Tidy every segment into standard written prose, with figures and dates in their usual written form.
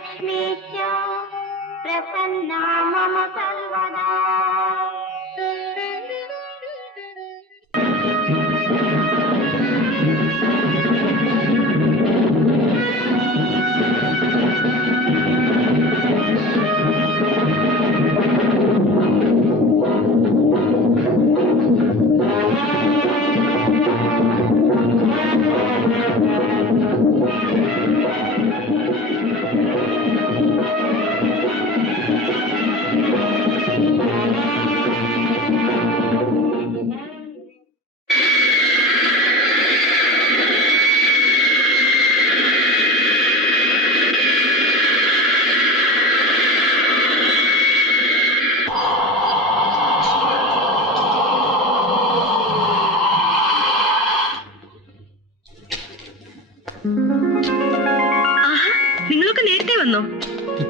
लक्ष्मीश्च प्रसन्ना मम सर्वदा। നിങ്ങളൊക്കെ നേരത്തെ വന്നോ?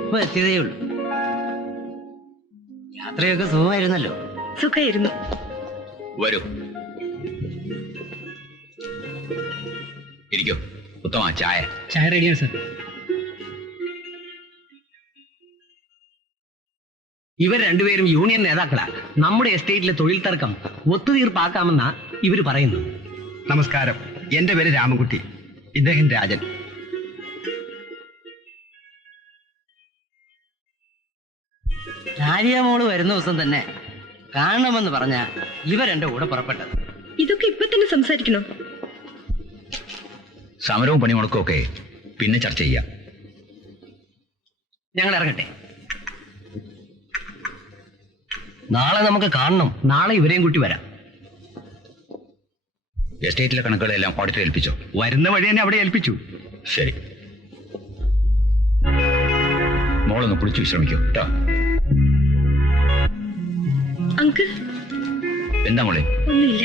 ഇപ്പൊ എത്തിയതേ ഉള്ളൂ. യാത്രയൊക്കെ സുഖമായിരുന്നല്ലോ? സുഖമായിരുന്നു. വരൂ, ഇരിക്കൂ. ഉത്തമ, ചായ റെഡിയാണ് സർ. ഇവർ രണ്ടുപേരും യൂണിയൻ നേതാക്കളാ. നമ്മുടെ എസ്റ്റേറ്റിലെ തൊഴിൽ തർക്കം ഒത്തുതീർപ്പാക്കാമെന്നാ ഇവര് പറയുന്നു. നമസ്കാരം, എന്റെ പേര് രാമൻകുട്ടി, ഇദ്ദേഹം രാജൻ. രാജിയമോള് വരുന്ന ദിവസം തന്നെ കാണണമെന്ന് പറഞ്ഞ ഇവരെന്റെ കൂടെ പുറപ്പെട്ടത്. ഇതൊക്കെ ഇപ്പൊ തന്നെ സംസാരിക്കണോ? സമരവും പണിമുടക്കും ഒക്കെ പിന്നെ ചർച്ച ചെയ്യാം. ഞങ്ങൾ ഇറങ്ങട്ടെ. നാളെ നമുക്ക് കാണണം. നാളെ ഇവരെയും കൂട്ടി വരാം. എസ്റ്റേറ്റിലെ കണക്കുകളെല്ലാം ഓഡിറ്റർ ഏൽപ്പിച്ചോ? വരുന്ന വഴി തന്നെ അവിടെ ഏൽപ്പിച്ചു. ശരി, മോളൊന്ന് കുളിച്ചു വിശ്രമിക്കൂ കേട്ടോ. അങ്കിൾ. എന്താ മോളെ? ഒന്നുമില്ല.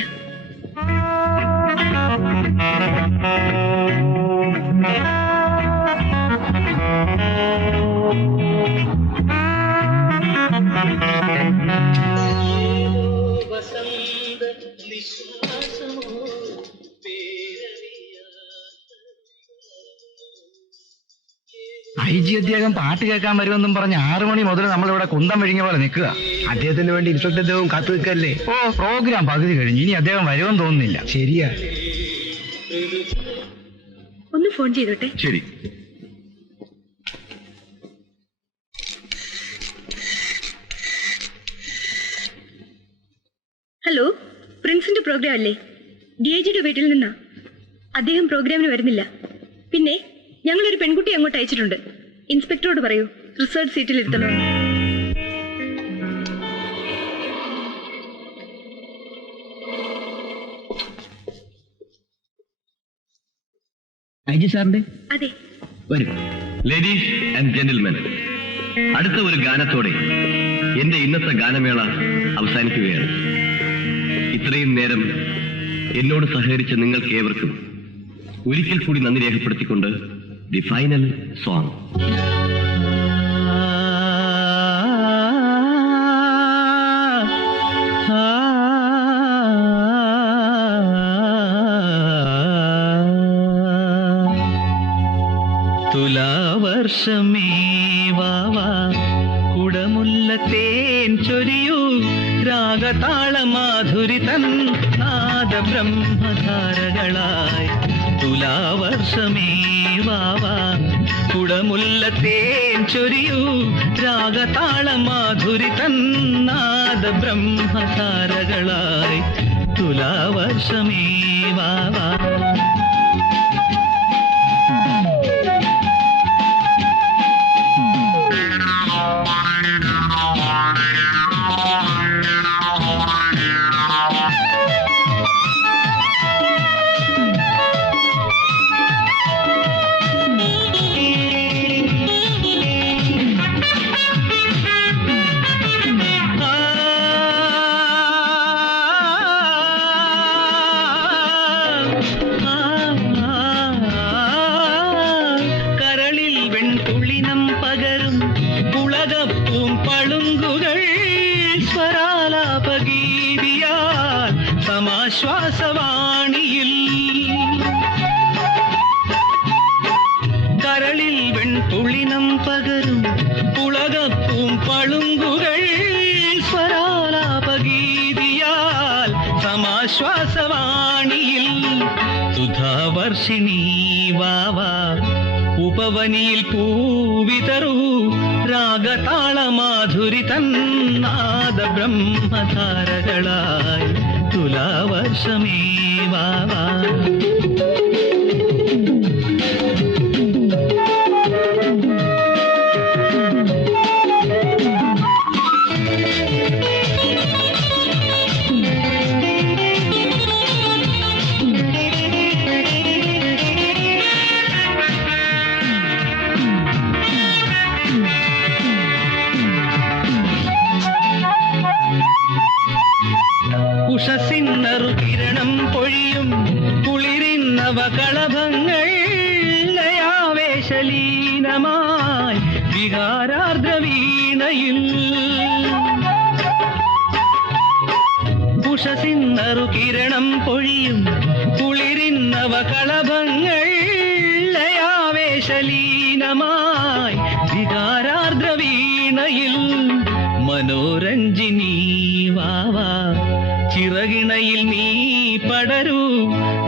ഐ ജി അദ്ദേഹം പാട്ട് കേൾക്കാൻ വരുമെന്നും പറഞ്ഞ് 6 മണി മുതൽ നമ്മളിവിടെ കുന്തം വിഴിഞ്ഞ പോലെ നിൽക്കുക. അദ്ദേഹത്തിന് വേണ്ടി ഇൻസ്പെക്ടർ അദ്ദേഹം കാത്തു നിൽക്കല്ലേ? ഓ, പ്രോഗ്രാം പകുതി കഴിഞ്ഞു. ഇനി അദ്ദേഹം വരുമെന്ന് തോന്നുന്നില്ല. ശരിയാ. ഒന്ന് ഫോൺ ചെയ്തോട്ടെ. ശരി. ഹലോ, പ്രിൻസിന്റെ പ്രോഗ്രാം അല്ലേ? DIGയുടെ വീട്ടിൽ നിന്നാ. അദ്ദേഹം പ്രോഗ്രാമിന് വരുന്നില്ല. പിന്നെ ഞങ്ങളൊരു പെൺകുട്ടി അങ്ങോട്ട് അയച്ചിട്ടുണ്ട്. ഇൻസ്പെക്ടറോട് പറയൂ റിസർച്ച് സീറ്റിൽ ഇരുത്തണം. ഐ ജി സാറിന്റെ? അതെ. വരും. ലേഡീസ് ആൻഡ് ജെന്റിൽമെൻ, അടുത്ത ഒരു ഗാനത്തോടെ എന്റെ ഇന്നത്തെ ഗാനമേള അവസാനിക്കുകയാണ്. ഇത്രയും നേരം എന്നോട് സഹകരിച്ച നിങ്ങൾക്ക് ഏവർക്കും ഒരിക്കൽ കൂടി നന്ദി രേഖപ്പെടുത്തിക്കൊണ്ട് ദി ഫൈനൽ സോങ്. തുലാവർഷമേ വാവാ കുടമുല്ല തേൻ ചൊരിയൂ രാഗതാളമാധുരി തൻ നാദ ബ്രഹ്മധാരകളായി. തുലാവർഷമേ വാവാ കുടമുല്ല തേൻ ചൊരിയൂ രാഗതാളമാധുരി തൻ നാദ ബ്രഹ്മധാരകളായി. തുലാവർഷമേ വാവാ. ശ്വാസവാണിയിൽ കരളിൽ വെൺപുളിനം പകരും പുളകപ്പൂം പളുങ്കുകൾ സ്വരാലാപഗീതിയാൽ സമാശ്വാസവാണിയിൽ സുധാവർഷിണി വാവാ ഉപവനിയിൽ പൂവിതറൂ രാഗതാളമാധുരി തന്നാദ ബ്രഹ്മധാരകളായി തുലാവർഷമേ വാവാ. ഉഷസിന്നറു കിരണം പൊഴിയും കുളിരിന്നവ കളഭങ്ങൾ ലയാവേശലീനമായി വികാരാർദ്രവീണയിൽ. ഉഷസിന്നറു കിരണം പൊഴിയും കുളിരിന്നവ കളഭങ്ങൾ ലയാവേശലീനമായി വികാരാർദ്രവീണയിൽ. മനോരഞ്ജിനി വാവാ ചിറകിണയിൽ നീ പടരൂ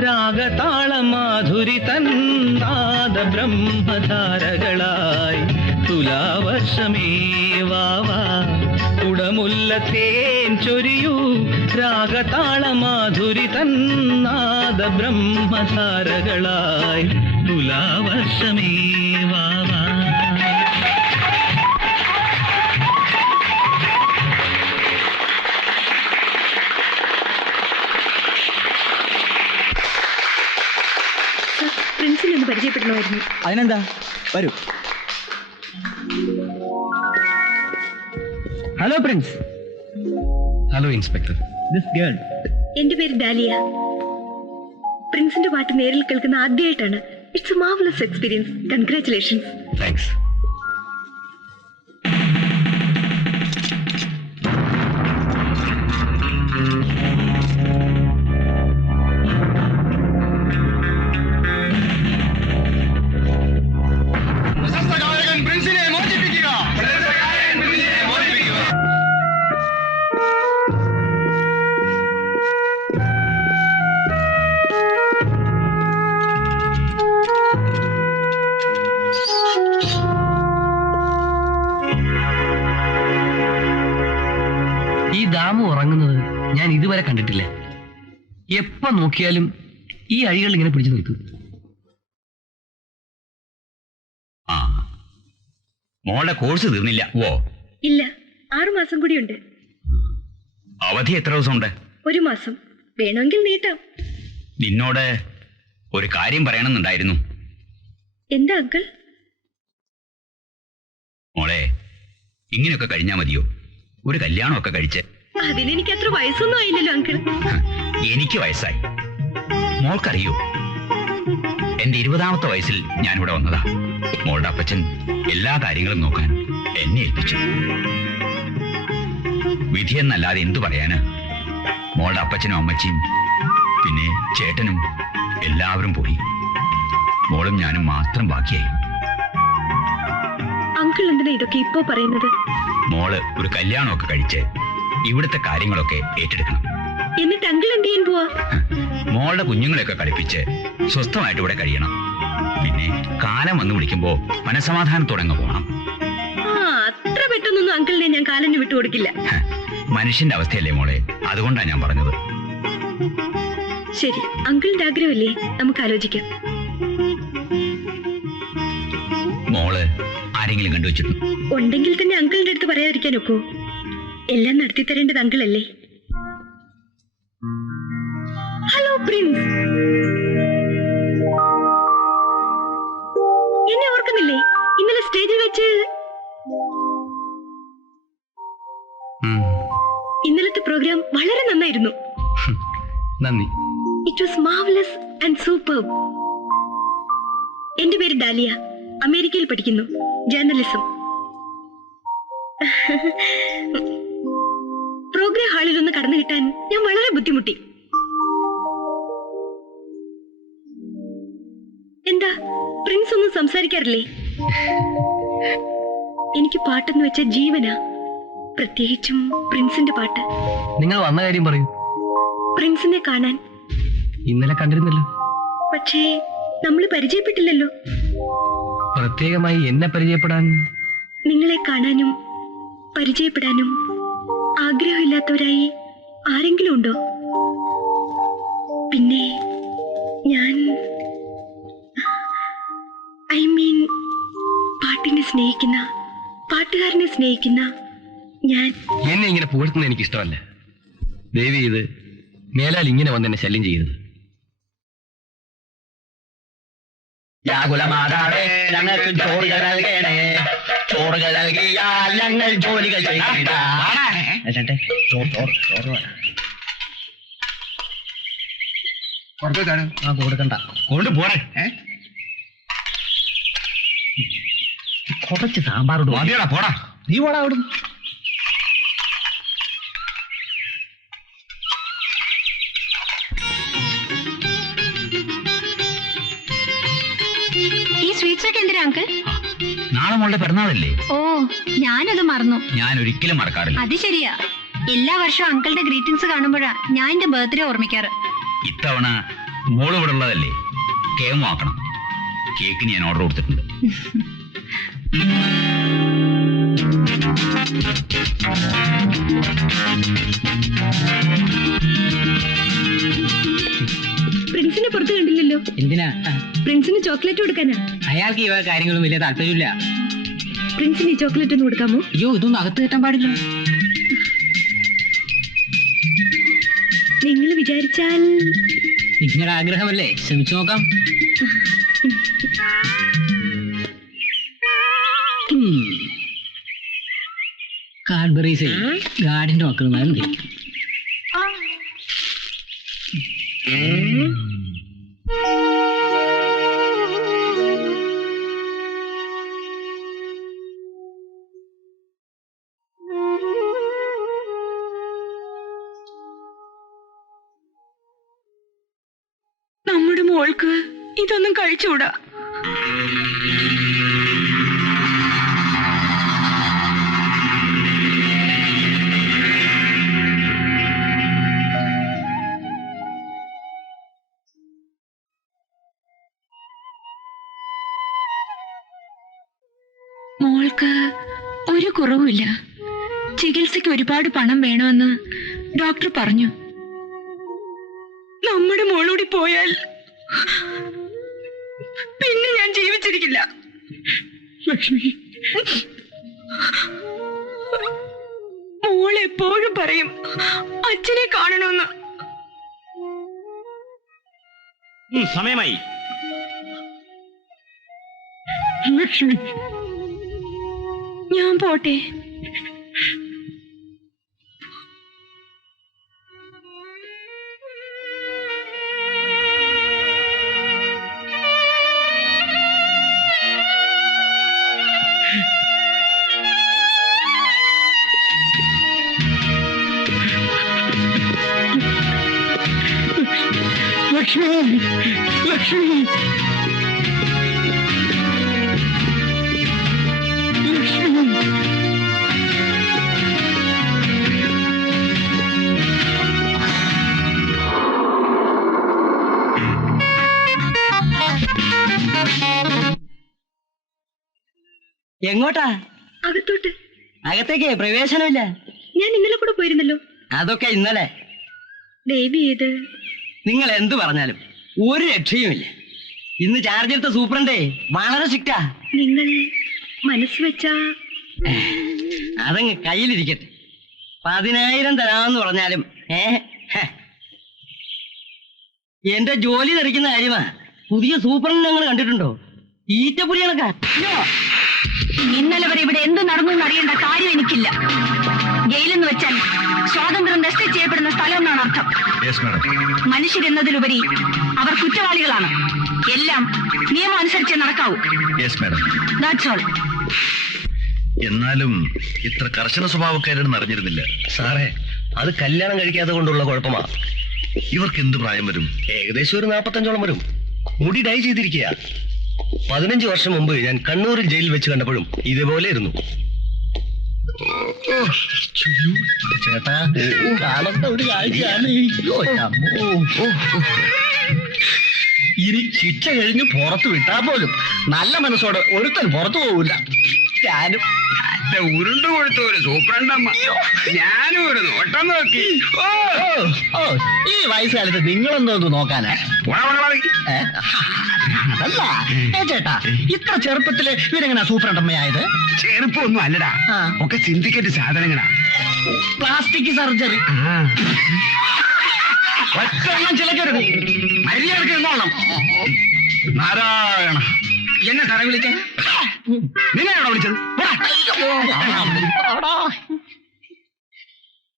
രാഗതാളമാധുരി തന്നാദ ബ്രഹ്മധാരകളായി തുലാവർഷമേ വാവാ. കുടമുല്ലത്തേൻ ചൊരിയൂ രാഗതാളമാധുരി തന്നാദ ബ്രഹ്മധാരകളായി തുലാവർഷമേ വാവാ. പ്രിൻസിനെ ഒന്ന് പരിചയപ്പെടണമായിരുന്നു. അതിനെന്താ, വരൂ. Hello Prince. Hello inspector. This girl. എന്റെ പേര് ഡാലിയ. പ്രിൻസിന്റെ പാട്ട് നേരിൽ കേൾക്കുന്ന ആദ്യമായിട്ടാണ്. It's A marvellous experience. Congratulations. Thanks. ഈ ദാമു ഉറങ്ങുന്നത് ഞാൻ ഇതുവരെ കണ്ടിട്ടില്ല. എപ്പോ നോക്കിയാലും ഈ അഴികൾ ഇങ്ങനെ പിടിച്ചു നിർത്തും. ആ, മോളുടെ കോഴ്സ് തീർന്നില്ല. ഓ ഇല്ല, 6 മാസം കൂടിയുണ്ട്. അവധി എത്ര ദിവസമുണ്ട്? 1 മാസം. വേണമെങ്കിൽ നീട്ടാം. നിന്നോട് ഒരു കാര്യം പറയണമെന്നുണ്ടായിരുന്നു. എന്താ അങ്കിൾ? മോളെ, ഇങ്ങനെയൊക്കെ കഴിഞ്ഞാ മതിയോ? ഒരു കല്യാണമൊക്കെ കഴിച്ച്. അതിനെനിക്ക് അത്ര വയസ്സൊന്നും ആയില്ലല്ലോ അങ്കിൾ. എനിക്ക് വയസ്സായി. മോൾക്കറിയോ, എന്റെ 20ാമത്തെ വയസ്സിൽ ഞാനിവിടെ വന്നതാ. മോളുടെ അപ്പച്ചൻ എല്ലാ കാര്യങ്ങളും നോക്കാൻ എന്നെ ഏൽപ്പിച്ചു. വിധിയെന്നല്ലാതെ എന്തു പറയാന്? മോളുടെ അപ്പച്ചനും അമ്മച്ചിയും പിന്നെ ചേട്ടനും എല്ലാവരും പോയി. മോളും ഞാനും മാത്രം ബാക്കിയായി. അങ്കിൾ എന്തിനാ ഇതൊക്കെ ഇപ്പോ പറയുന്നത്? മോള് ഒരു കല്യാണമൊക്കെ കഴിച്ച് ഇവിടുത്തെ കാര്യങ്ങളൊക്കെ ഏറ്റെടുക്കണം. എന്നിട്ട് അങ്കിൾ എന്ത് ചെയ്യാൻ പോവാ? മോളുടെ കുഞ്ഞുങ്ങളെയൊക്കെ കളിപ്പിച്ച് സ്വസ്ഥമായിട്ട് ഇവിടെ കഴിയണം. പിന്നെ കാലം വന്ന് വിളിക്കുമ്പോ മനസമാധാനത്തോടെ അങ്ങ് പോകണം. ആ, അത്ര പെട്ടെന്നൊന്നും അങ്കിളിനെ ഞാൻ കാലന് വിട്ടുകൊടുക്കില്ല. മനുഷ്യന്റെ അവസ്ഥയല്ലേ മോളെ, അതുകൊണ്ടാ ഞാൻ പറഞ്ഞത്. ശരി, അങ്കിളിന്റെ ആഗ്രഹമല്ലേ, നമുക്ക് ആലോചിക്കാം. മോള് ആരെങ്കിലും കണ്ടുവച്ചിട്ടുണ്ട്? ഉണ്ടെങ്കിൽ തന്നെ അങ്കിളിന്റെ അടുത്ത് പറയാതിരിക്കാൻ ഒക്കോ? എല്ലാം നടത്തി തരേണ്ടത് അങ്കിളല്ലേ. ഹലോ പ്രിൻസ്, എന്നെ ഓർക്കുന്നില്ലേ? ഇന്നലെ സ്റ്റേജിൽ വെച്ച് ഇന്നലത്തെ പ്രോഗ്രാം വളരെ നന്നായിരുന്നു. നന്ദി. It was marvellous and superb. എന്റെ പേര് ഡാലിയ. അമേരിക്കയിൽ പഠിക്കുന്നു, ജേർണലിസം. പ്രോഗ്രാം ഹാളിൽ ഒന്ന് കടന്നു കിട്ടാൻ ഞാൻ വളരെ ബുദ്ധിമുട്ടി. എന്താ, പ്രിൻസ് ഒന്നും സംസാരിക്കാറില്ലേ? എനിക്ക് പാട്ടെന്ന് വെച്ച ജീവനാ, പ്രത്യേകിച്ചും പ്രിൻസിന്റെ പാട്ട്. നിങ്ങൾ വന്ന കാര്യം പറയൂ. പ്രിൻസിനെ കാണാൻ. ഇന്നലെ കണ്ടിരുന്നല്ലോ. പക്ഷേ നമ്മൾ പരിചയപ്പെട്ടില്ലല്ലോ. പ്രത്യേകമായി എന്നെ പരിചയപ്പെടാൻ? നിങ്ങളെ കാണാനും പരിചയപ്പെടാനും ആഗ്രഹമില്ലാത്തവരായി ആരെങ്കിലും ഉണ്ടോ? പിന്നെ ഞാൻ പാട്ടിനെ സ്നേഹിക്കുന്ന, പാട്ടുകാരനെ സ്നേഹിക്കുന്ന ഞാൻ. എന്നെ ഇങ്ങനെ പുകഴ്ത്തുന്നത് എനിക്ക് ഇഷ്ടമല്ല. ദേവി, ഇത് മേലാൽ ഇങ്ങനെ വന്ന് എന്നെ ശല്യം ചെയ്യരുത്. വ്യാകുലമാതാവേ, ഞങ്ങൾക്ക് ചോറുകൾ നൽകണേ. ചോറുകൾ നൽകിയാൽ ഞങ്ങൾ ജോലികൾ കൊടുക്കണ്ട. കൊണ്ട് പോരെ. കുറച്ച് സാമ്പാറുണ്ട്. മതിയടാ, പോടാ. നീ പോടാ അവിടുന്ന്. ഈ സ്വീറ്റ്സ് ഒക്കെ എന്തിനാ അങ്കിൾ? നാളെ മോളുടെ പിറന്നാളല്ലേ? ഓ, ഞാനത് മറന്നു. ഞാൻ ഒരിക്കലും മറക്കാറില്ല. അത് ശരിയാ. എല്ലാ വർഷവും അങ്കിളുടെ ഗ്രീറ്റിംഗ്സ് കാണുമ്പോഴാ ഞാൻ എന്റെ ബർത്ത്ഡേ ഓർമ്മിക്കാറ്. ഇത്തവണ മോള് ഇവിടെ ഉള്ളതല്ലേ, കേക്ക് ആക്കണം. കേക്കിന് ഞാൻ ഓർഡർ കൊടുത്തിട്ടുണ്ട്. പ്രിൻസിനെ പുറത്ത് കണ്ടില്ലല്ലോ. എന്തിനാ? പ്രിൻസിന് ചോക്ലേറ്റ് കൊടുക്കാനാ. അയാൾക്ക് ഈ കാര്യങ്ങളും വലിയ താല്പര്യമില്ല. പ്രിൻസിന് ഈ ചോക്ലേറ്റ് ഒന്ന് കൊടുക്കാമോ? അയ്യോ, ഇതൊന്നും അകത്ത് കെട്ടാൻ പാടില്ല. നിങ്ങൾ വിചാരിച്ചാൽ. നിങ്ങളുടെ ആഗ്രഹമല്ലേ, ശ്രമിച്ചു നോക്കാം. കാഡ്ബറീസ് ഗാഡിന്റെ മക്കൾ മതി. നമ്മുടെ മോൾക്ക് ഇതൊന്നും കഴിച്ചുകൂടാ. മോൾക്ക് ഒരു കുറവുമില്ല. ചികിത്സയ്ക്ക് ഒരുപാട് പണം വേണമെന്ന് ഡോക്ടർ പറഞ്ഞു. നമ്മുടെ മോളൂടി പോയാൽ പിന്നെ ഞാൻ ജീവിച്ചിരിക്കില്ല. ലക്ഷ്മി, മോൾ എപ്പോഴും പറയും അച്ഛനെ കാണണമെന്ന്. സമയമായി. ലക്ഷ്മി, ഞാൻ പോട്ടെ. ലക്ഷ്മി, ലക്ഷ്മി, ലക്ഷ്മി. എങ്ങോട്ടാ? അകത്തോട്ട്. അകത്തേക്ക് പ്രവേശനമില്ല. ഞാൻ ഇന്നലെ കൂടെ പോയിരുന്നല്ലോ. അതൊക്കെ ഇന്നലെ. ദേവി ഏത്? നിങ്ങൾ എന്ത് പറഞ്ഞാലും ഒരു രക്ഷയുമില്ല. ഇന്ന് ചാർജ് എടുത്ത സൂപ്രണ്ടേ വളരെ സ്ട്രിക്റ്റാ. നിങ്ങൾ മനസ്സ് വെച്ചാ അതങ്ങ് കയ്യിലിരിക്കട്ടെ. 10,000 തരാമെന്ന് പറഞ്ഞാലും എന്റെ ജോലി തെറിക്കുന്ന കാര്യമാ. പുതിയ സൂപ്രണ്ട് ഞങ്ങൾ കണ്ടിട്ടുണ്ടോ? ഈറ്റപ്പുലി കണക്കാ. ഇന്നലെ വരെ ഇവിടെ എന്ത് നടന്നു എന്നറിയേണ്ട കാര്യം എനിക്കില്ല. ജയിലെന്ന് വെച്ചാൽ സ്വാതന്ത്ര്യം നഷ്ടം ചെയ്യപ്പെടുന്ന സ്ഥലം എന്നാണ് അർത്ഥം. മനുഷ്യരെന്നതിലുപരി അവർ കുറ്റവാളികളാണ്. എല്ലാം നിയമം അനുസരിച്ച് നടക്കാവൂ. That's all. എന്നാലും ഇത്ര കർശന സ്വഭാവക്കാരെന്ന് അറിഞ്ഞിരുന്നില്ല. സാറേ, അത് കല്യാണം കഴിക്കാതെ കൊണ്ടുള്ള കുഴപ്പമാ. ഇവർക്ക് എന്ത് പ്രായം വരും? ഏകദേശം ഒരു 45ഓളം വരും. മുടി ഡൈ ചെയ്തിരിക്കുക. 15 വർഷം മുമ്പ് ഞാൻ കണ്ണൂരിൽ ജയിലിൽ വെച്ച് കണ്ടപ്പോഴും ഇതേപോലെ ഇരുന്നു. ചേട്ടാ കാണേണ്ട ഒരു കാര്യമാണ്. ഇനി ശിക്ഷ കഴിഞ്ഞ് പുറത്തു വിട്ടാൽ പോലും നല്ല മനസ്സോടെ ഒരുത്തൻ പുറത്തു പോവില്ല. ഞാനും ഉരുണ്ടു കൊടുത്ത ഒരു സൂപ്രണ്ടമ്മ, ഞാനും ഒരു നോട്ടം നോക്കി. ഓ ഈ വയസ്സുകാലത്ത് നിങ്ങളെന്തോന്ന് നോക്കാനാ? അതല്ല ചേട്ടാ, ഇത്ര ചെറുപ്പത്തില് ഇവരെങ്ങനാ സൂപ്രണ്ടമ്മയായത്? ചെറുപ്പമൊന്നും അല്ലടാ, ഒക്കെ സിൻഡിക്കേറ്റ് സാധനങ്ങളാ. Plastic surgery. ചിലക്കരുത്, മര്യാദക്ക് എന്നോണം. നാരായണ, എന്നെ സാറെ വിളിച്ച നിന്നെയാണോ വിളിച്ചത്?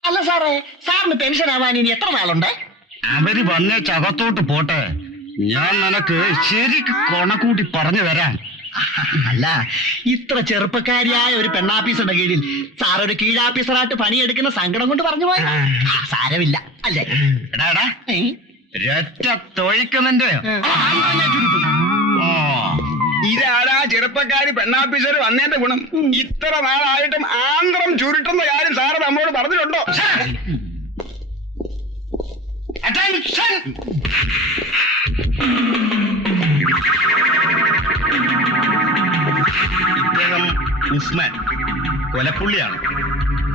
അല്ല സാറേ, സാറിന് പെൻഷൻ ആവാൻ ഇനി എത്ര നാളുണ്ട്? അവര് വന്നേ ചകത്തോട്ട് പോട്ടെ, ഞാൻ നിനക്ക് ശരിക്ക് കൊണക്കൂട്ടി പറഞ്ഞു തരാൻ. അല്ല, ഇത്ര ചെറുപ്പക്കാരിയായ ഒരു പെണ്ണാഫീസറുടെ കീഴിൽ സാർ ഒരു കീഴാഫീസറായിട്ട് പണിയെടുക്കുന്ന സങ്കടം കൊണ്ട് പറഞ്ഞു പോയ സാരമില്ല അല്ലേ? എടാ രറ്റ തൊഴിക്കുന്നതിന്റെ ഇതാടാ ചെറുപ്പക്കാരി പെണ്ണാഫീസർ വന്നതിന്റെ ഗുണം. ഇത്ര നാളായിട്ടും ആന്ധ്രം ചുരുട്ടുന്ന കാര്യം സാറ് നമ്മളോട് പറഞ്ഞിട്ടുണ്ടോ? ഇദ്ദേഹം ഉസ്മാൻ, കൊലപ്പുള്ളിയാണ്,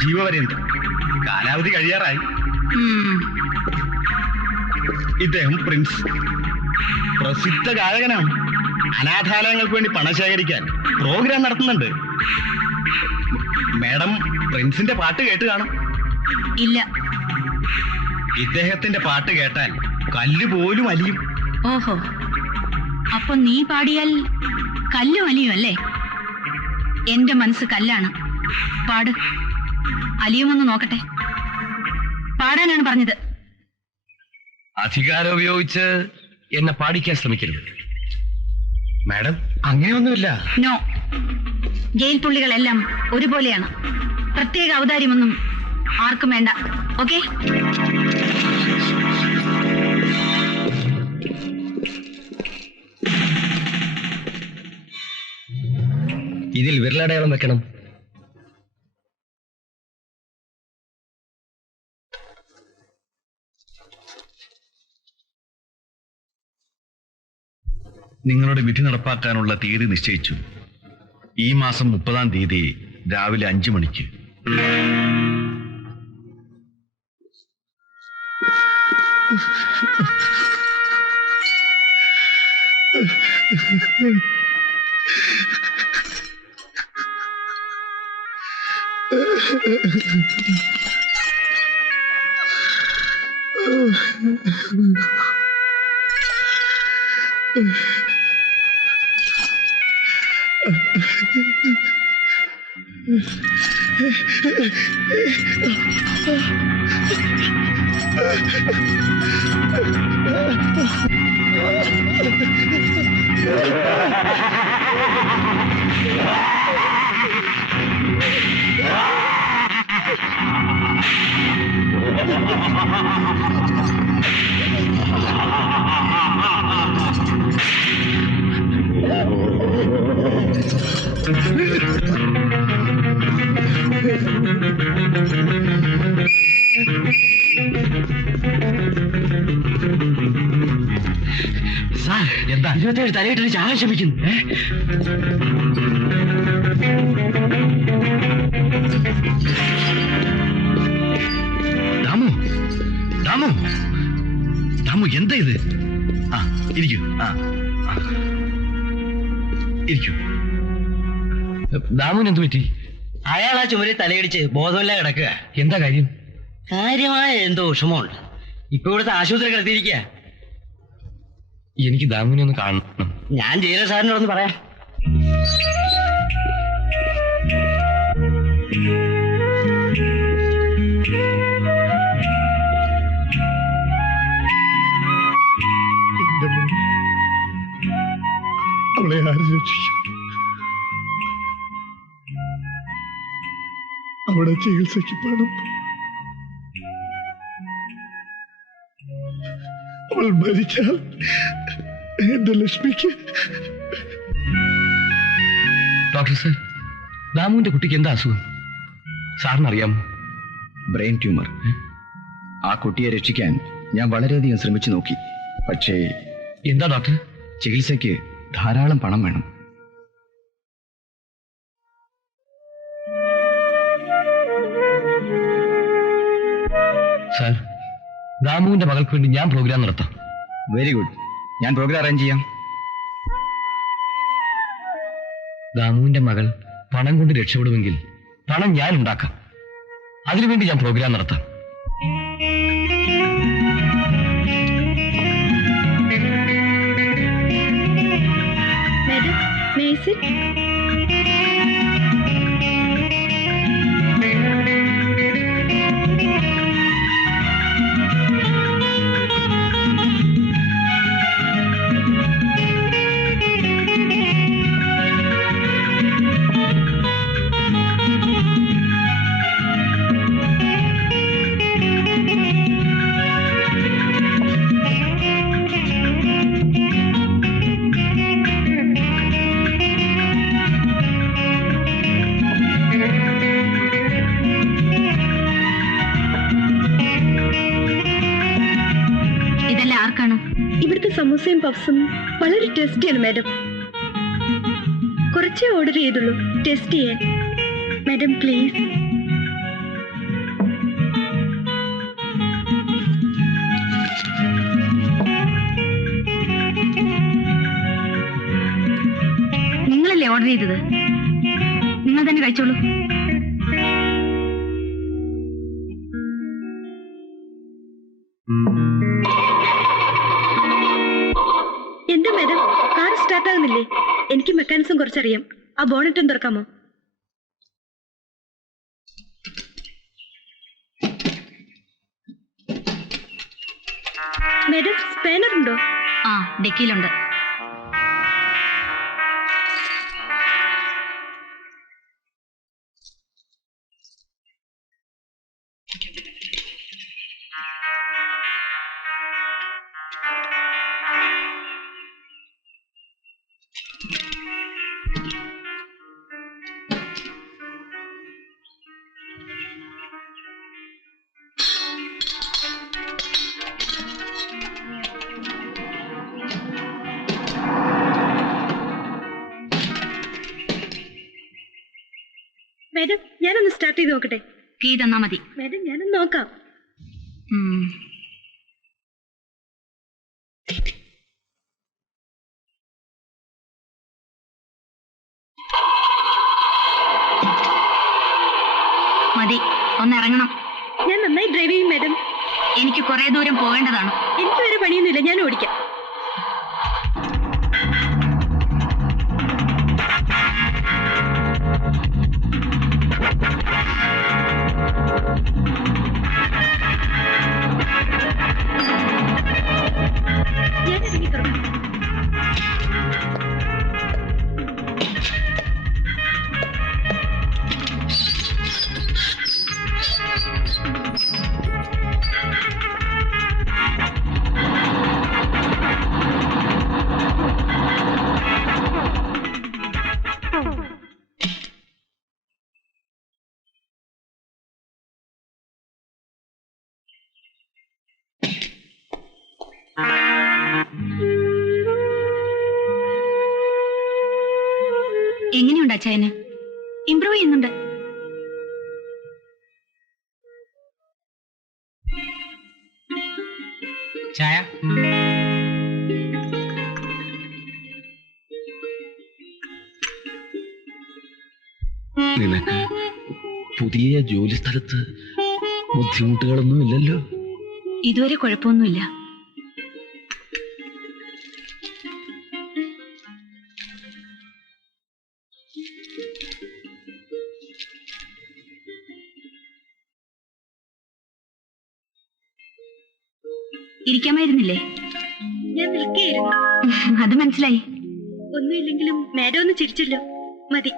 ജീവപര്യന്തം, കാലാവധി കഴിയാറായി. ഇദ്ദേഹം പ്രിൻസ്, പ്രസിദ്ധ ഗായകനാണ്. അനാഥാലയങ്ങൾക്ക് വേണ്ടി പണം ശേഖരിക്കാൻ പ്രോഗ്രാം നടത്തുന്നുണ്ട്. മാഡം പ്രിൻസിന്റെ പാട്ട് കേട്ട് കാണും. ഇല്ല. ഇദ്ദേഹത്തിന്റെ പാട്ട് കേട്ടാൽ കല്ല് പോലും അലിയും. ഓഹോ, അപ്പൊ നീ പാടിയാൽ കല്ലും അലിയും അല്ലേ? എന്റെ മനസ്സ് കല്ലാണ്. പാട്, അലിയുമെന്ന് നോക്കട്ടെ. പാടാനാണ് പറഞ്ഞത്. അധികാരം ഉപയോഗിച്ച് എന്നെ പാടിക്കാൻ ശ്രമിക്കരുത്. മാഡം അങ്ങനെയൊന്നുമില്ല. നോ, ജയിൽ പുള്ളികളെല്ലാം ഒരുപോലെയാണ്. പ്രത്യേക ഔദാര്യമൊന്നും ആർക്കും വേണ്ട. ഓക്കെ? ഇതിൽ വിരലടയാളം വെക്കണം. നിങ്ങളുടെ വിധി നടപ്പാക്കാനുള്ള തീയതി നിശ്ചയിച്ചു. ഈ മാസം 30-ാം തീയതി രാവിലെ 5 മണിക്ക്. സാർ, എന്താ 27 തലയിട്ടൊരു ചാകാൻ ശ്രമിക്കുന്നു? ദാമു, ദാമു, ദാമു, എന്താ ഇത്? ആ ഇരിക്കൂ. ഇരിക്കൂ. ദാമുവിന് എന്ത് പറ്റി? അയാൾ ആ ചുമരിൽ തലയിടിച്ച് ബോധമില്ല കിടക്കുക. എന്താ കാര്യം? കാര്യമായ എന്തോ വിഷമമുണ്ട്. ഇപ്പൊ ഇവിടുത്തെ ആശുപത്രി കിടത്തിയിരിക്കുക. എനിക്ക് ദാമുവിനെ ഒന്ന് കാണണം. ഞാൻ ജയിലർ സാറിനോടൊന്ന് പറയാം. അവളെ ആര് രക്ഷിക്കും? അവിടെ ചികിത്സയ്ക്ക് പണം. അവൾ മരിച്ചാൽ എന്റെ ലക്ഷ്മിക്ക് ഡോക്ടർ സർ, ദാമുവിന്റെ കുട്ടിക്ക് എന്താ അസുഖം സാറിനറിയാമോ? Brain tumour. ആ കുട്ടിയെ രക്ഷിക്കാൻ ഞാൻ വളരെയധികം ശ്രമിച്ചു നോക്കി. പക്ഷേ എന്താ ഡോക്ടർ? ചികിത്സയ്ക്ക് ധാരാളം പണം വേണം. സാർ, ദാമുവിന്റെ മകൾക്ക് വേണ്ടി ഞാൻ പ്രോഗ്രാം നടത്താം. Very good. ഞാൻ പ്രോഗ്രാം അറേഞ്ച് ചെയ്യാം. ദാമുവിന്റെ മകൾ പണം കൊണ്ട് രക്ഷപ്പെടുമെങ്കിൽ പണം ഞാൻ ഉണ്ടാക്കാം. അതിനുവേണ്ടി ഞാൻ പ്രോഗ്രാം നടത്താം. Madam, may I sit? ഇവിടുത്തെ സമൂസയും പഫ്സും വളരെ ടേസ്റ്റിയാണ് മാഡം. കുറച്ചേ ഓർഡർ ചെയ്തുള്ളൂ ടേസ്റ്റ് ചെയ്യാൻ. Madam please. നിങ്ങളല്ലേ ഓർഡർ ചെയ്തത്? നിങ്ങൾ തന്നെ കഴിച്ചോളൂ. എന്താ മാഡം, കാർ സ്റ്റാർട്ട് ആകുന്നില്ലേ? എനിക്ക് മെക്കാനിസം കുറച്ചറിയാം. ആ ബോണറ്റ് ഒന്ന് തുറക്കാമോ? മാഡം, സ്പാനർ ഉണ്ടോ? ആ, ഡിക്കിയിലുണ്ട്. മാഡം, ഞാനൊന്ന് സ്റ്റാർട്ട് ചെയ്ത് നോക്കട്ടെ? കീ തന്നാ മതി. മാഡം, ഞാനൊന്ന് നോക്കാം. മതി, ഒന്ന് ഇറങ്ങണം. ഞാൻ നന്നായി ഡ്രൈവ് ചെയ്യും മാഡം. എനിക്ക് കുറെ ദൂരം പോകേണ്ടതാണ്. എനിക്ക് വേറെ പണിയൊന്നുമില്ല, ഞാൻ ഓടിക്കാം. ഞാൻ ഇറങ്ങി തുടങ്ങാം. എങ്ങനെയുണ്ട് അച്ചായന്? ഇംപ്രൂവ് ചെയ്യുന്നുണ്ട്. ചായ? നിനക്ക് പുതിയ ജോലി സ്ഥലത്ത് ബുദ്ധിമുട്ടുകളൊന്നും ഇല്ലല്ലോ? ഇതുവരെ കുഴപ്പമൊന്നുമില്ല. ഇരിക്കാമായിരുന്നില്ലേ? ഞാൻ നിൽക്കുകയായിരുന്നു. അത് മനസ്സിലായി. ഒന്നുമില്ലെങ്കിലും മാഡം ഒന്ന് ചിരിച്ചല്ലോ, മതി.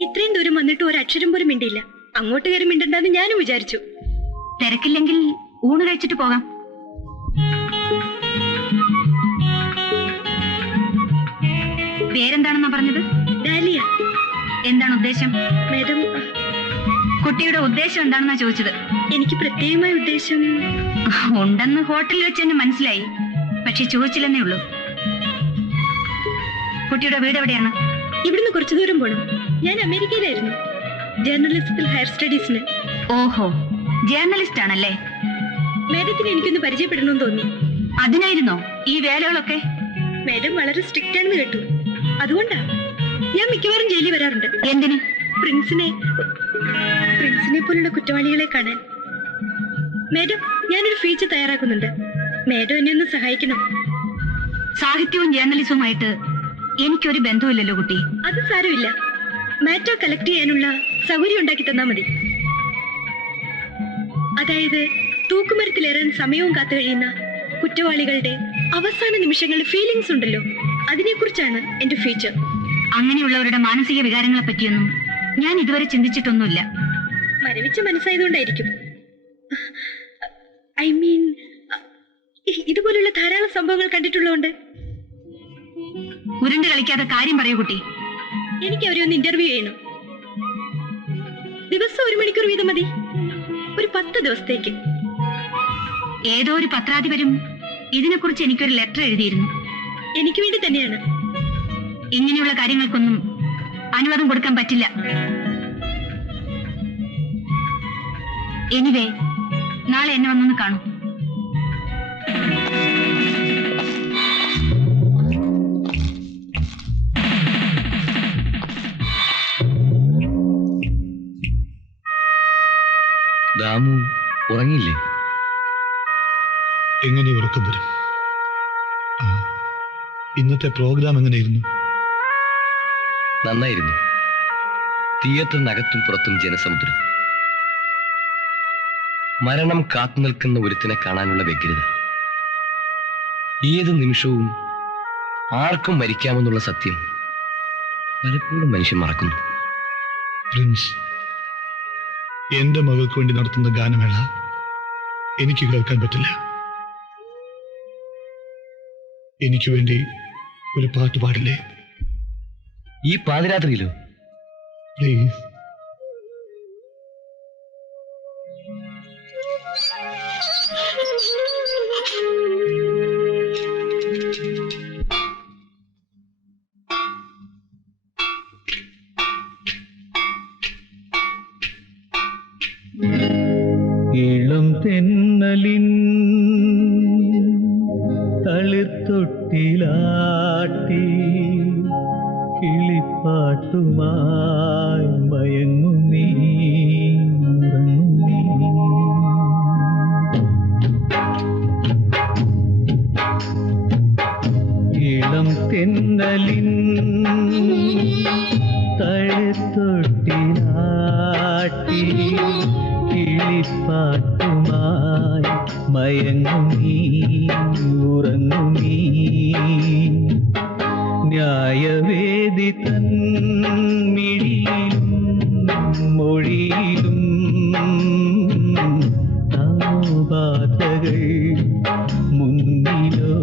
ഇത്രയും ദൂരം വന്നിട്ട് ഒരക്ഷരം പോലും മിണ്ടിയില്ല. അങ്ങോട്ട് കയറി മിണ്ടണ്ടെന്ന് ഞാനും വിചാരിച്ചു. തിരക്കില്ലെങ്കിൽ ഊണ് കഴിച്ചിട്ട് പോകാം. പേരെന്താണെന്നാ പറഞ്ഞത്? ഡാലിയ. എന്താണ് ഉദ്ദേശം? മാഡം, കുട്ടിയുടെ ഉദ്ദേശം എന്താണെന്നാ ചോദിച്ചത്. എനിക്ക് പ്രത്യേകമായ ഉദ്ദേശം ഉണ്ടെന്ന് ഹോട്ടലിൽ വെച്ച് തന്നെ മനസ്സിലായി, പക്ഷെ ചോദിച്ചില്ലെന്നേ ഉള്ളൂ. കുട്ടിയുടെ വീട് എവിടെയാണ്? ഇവിടുന്ന് കുറച്ചു ദൂരം പോണം. ഞാൻ അമേരിക്കയിലായിരുന്നു, ജേർണലിസത്തിൽ ഹയർ സ്റ്റഡീസിന്. ഓഹോ, ജേർണലിസ്റ്റ് ആണല്ലേ. മാഡത്തിന് എനിക്കൊന്ന് പരിചയപ്പെടണമെന്ന് തോന്നി. അതിനായിരുന്നോ ഈ വേലകളൊക്കെ? മാഡം വളരെ സ്ട്രിക്റ്റ് ആണെന്ന് കേട്ടു, അതുകൊണ്ടാ ഞാൻ മിക്കവാറും ജയിലിൽ വരാറുണ്ട്. എന്തിന്? പ്രിൻസിനെ പോലുള്ള കുറ്റവാളികളെ കാണാൻ. മാഡം, ഞാനൊരു ഫീച്ചർ തയ്യാറാക്കുന്നുണ്ട്. മാഡം എന്നെ ഒന്ന് സഹായിക്കണം. സാഹിത്യവും ജേർണലിസവുമായിട്ട് എനിക്കൊരു ബന്ധവുമില്ലല്ലോ കുട്ടി. അത് സാരമില്ല, മാറ്റർ കളക്ട് ചെയ്യാനുള്ള സൗകര്യം ഉണ്ടാക്കി തന്നാ മതി. അതായത് തൂക്കുമരത്തിലേറാൻ സമയവും കാത്തു കഴിയുന്ന കുറ്റവാളികളുടെ അവസാന നിമിഷങ്ങളുടെ ഫീലിംഗ്സ് ഉണ്ടല്ലോ, അതിനെക്കുറിച്ചാണ് എന്റെ ഫീച്ചർ. അങ്ങനെയുള്ളവരുടെ മാനസിക വികാരങ്ങളെ പറ്റിയൊന്നും ഞാൻ ഇതുവരെ ചിന്തിച്ചിട്ടൊന്നുമില്ല. മരവിച്ച മനസ്സായതുകൊണ്ടായിരിക്കും. ഐ മീൻ, ഇതുപോലുള്ള ധാരാളം സംഭവങ്ങൾ കണ്ടിട്ടുള്ളതുകൊണ്ട്. ഉരുണ്ട് കളിക്കാതെ കാര്യം പറയൂ കുട്ടി. എനിക്ക് അവരെ ഒന്ന് ഇന്റർവ്യൂ ചെയ്യണം. ദിവസം 1 മണിക്കൂർ വീതം മതി, ഒരു 10 ദിവസത്തേക്ക്. ഏതോ ഒരു പത്രാധിപരും ഇതിനെക്കുറിച്ച് എനിക്കൊരു ലെറ്റർ എഴുതിയിരുന്നു. എനിക്ക് വേണ്ടി തന്നെയാണ്. ഇങ്ങനെയുള്ള കാര്യങ്ങൾക്കൊന്നും അനുവാദം കൊടുക്കാൻ പറ്റില്ല. എനിവേ, നാളെ എന്നെ വന്നൊന്ന് കാണൂ. ദാമു ഉറങ്ങിയില്ലേ? എങ്ങനെ ഉറക്കം വരും? ഇന്നത്തെ പ്രോഗ്രാം എങ്ങനെയായിരുന്നു? നന്നായിരുന്നു. തിയേറ്ററിനകത്തും പുറത്തും ജനസമുദ്രം. മരണം കാത്തു നിൽക്കുന്ന ഒരുത്തിനെ കാണാനുള്ള വ്യഗ്രത. ഏത് നിമിഷവും ആർക്കും മരിക്കാമെന്നുള്ള സത്യം പലപ്പോഴും മനുഷ്യൻ മറക്കുന്നു. പ്രിൻസ്, എന്റെ മകൾക്ക് വേണ്ടി നടത്തുന്ന ഗാനമേള എനിക്ക് കേൾക്കാൻ പറ്റില്ല. എനിക്ക് വേണ്ടി ഒരു പാട്ട് പാടില്ലേ? ഈ പാതിരാത്രിയിലോ? പ്ലീസ്. ഇളം തെന്നലിൻ തളിർത്തൊട്ടിലാട്ടി കിളിപ്പാട്ടുമായി മയങ്ങും നീ, ഉറങ്ങും നീ. ഇളം തെന്നലിൻ തളിർത്തൊട്ടിലാട്ടി കിളിപ്പാട്ടുമായി മയങ്ങും നീ, ഉറങ്ങും നീ. ന്യായവേദി തൻ മിഴിയിലും മൊഴിയിലും താമോബാധകൾ മുന്നിലോ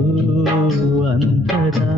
അന്തരാ.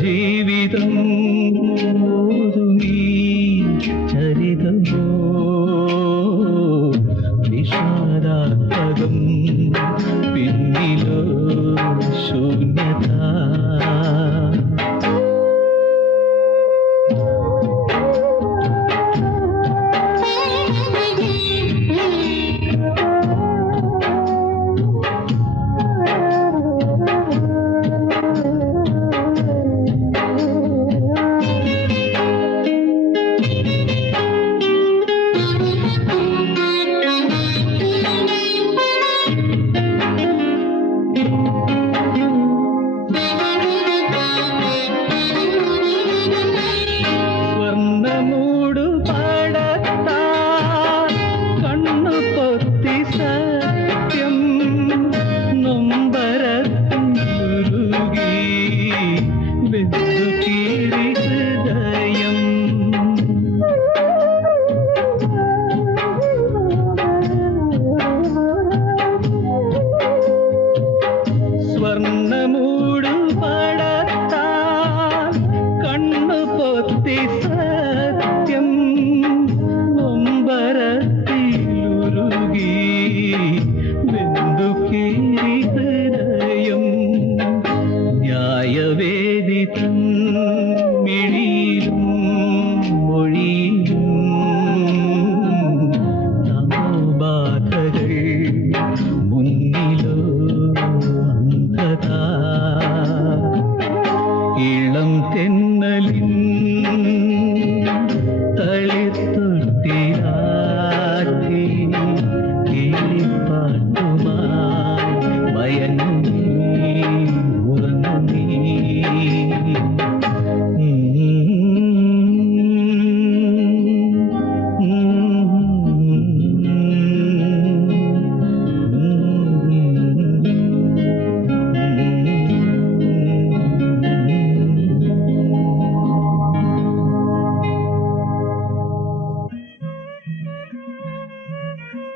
ജീവി ജീവിതം ഓതുമീ ചരിതമോ വിഷാദാത്മകം പിന്നിലോ ശൂന്യത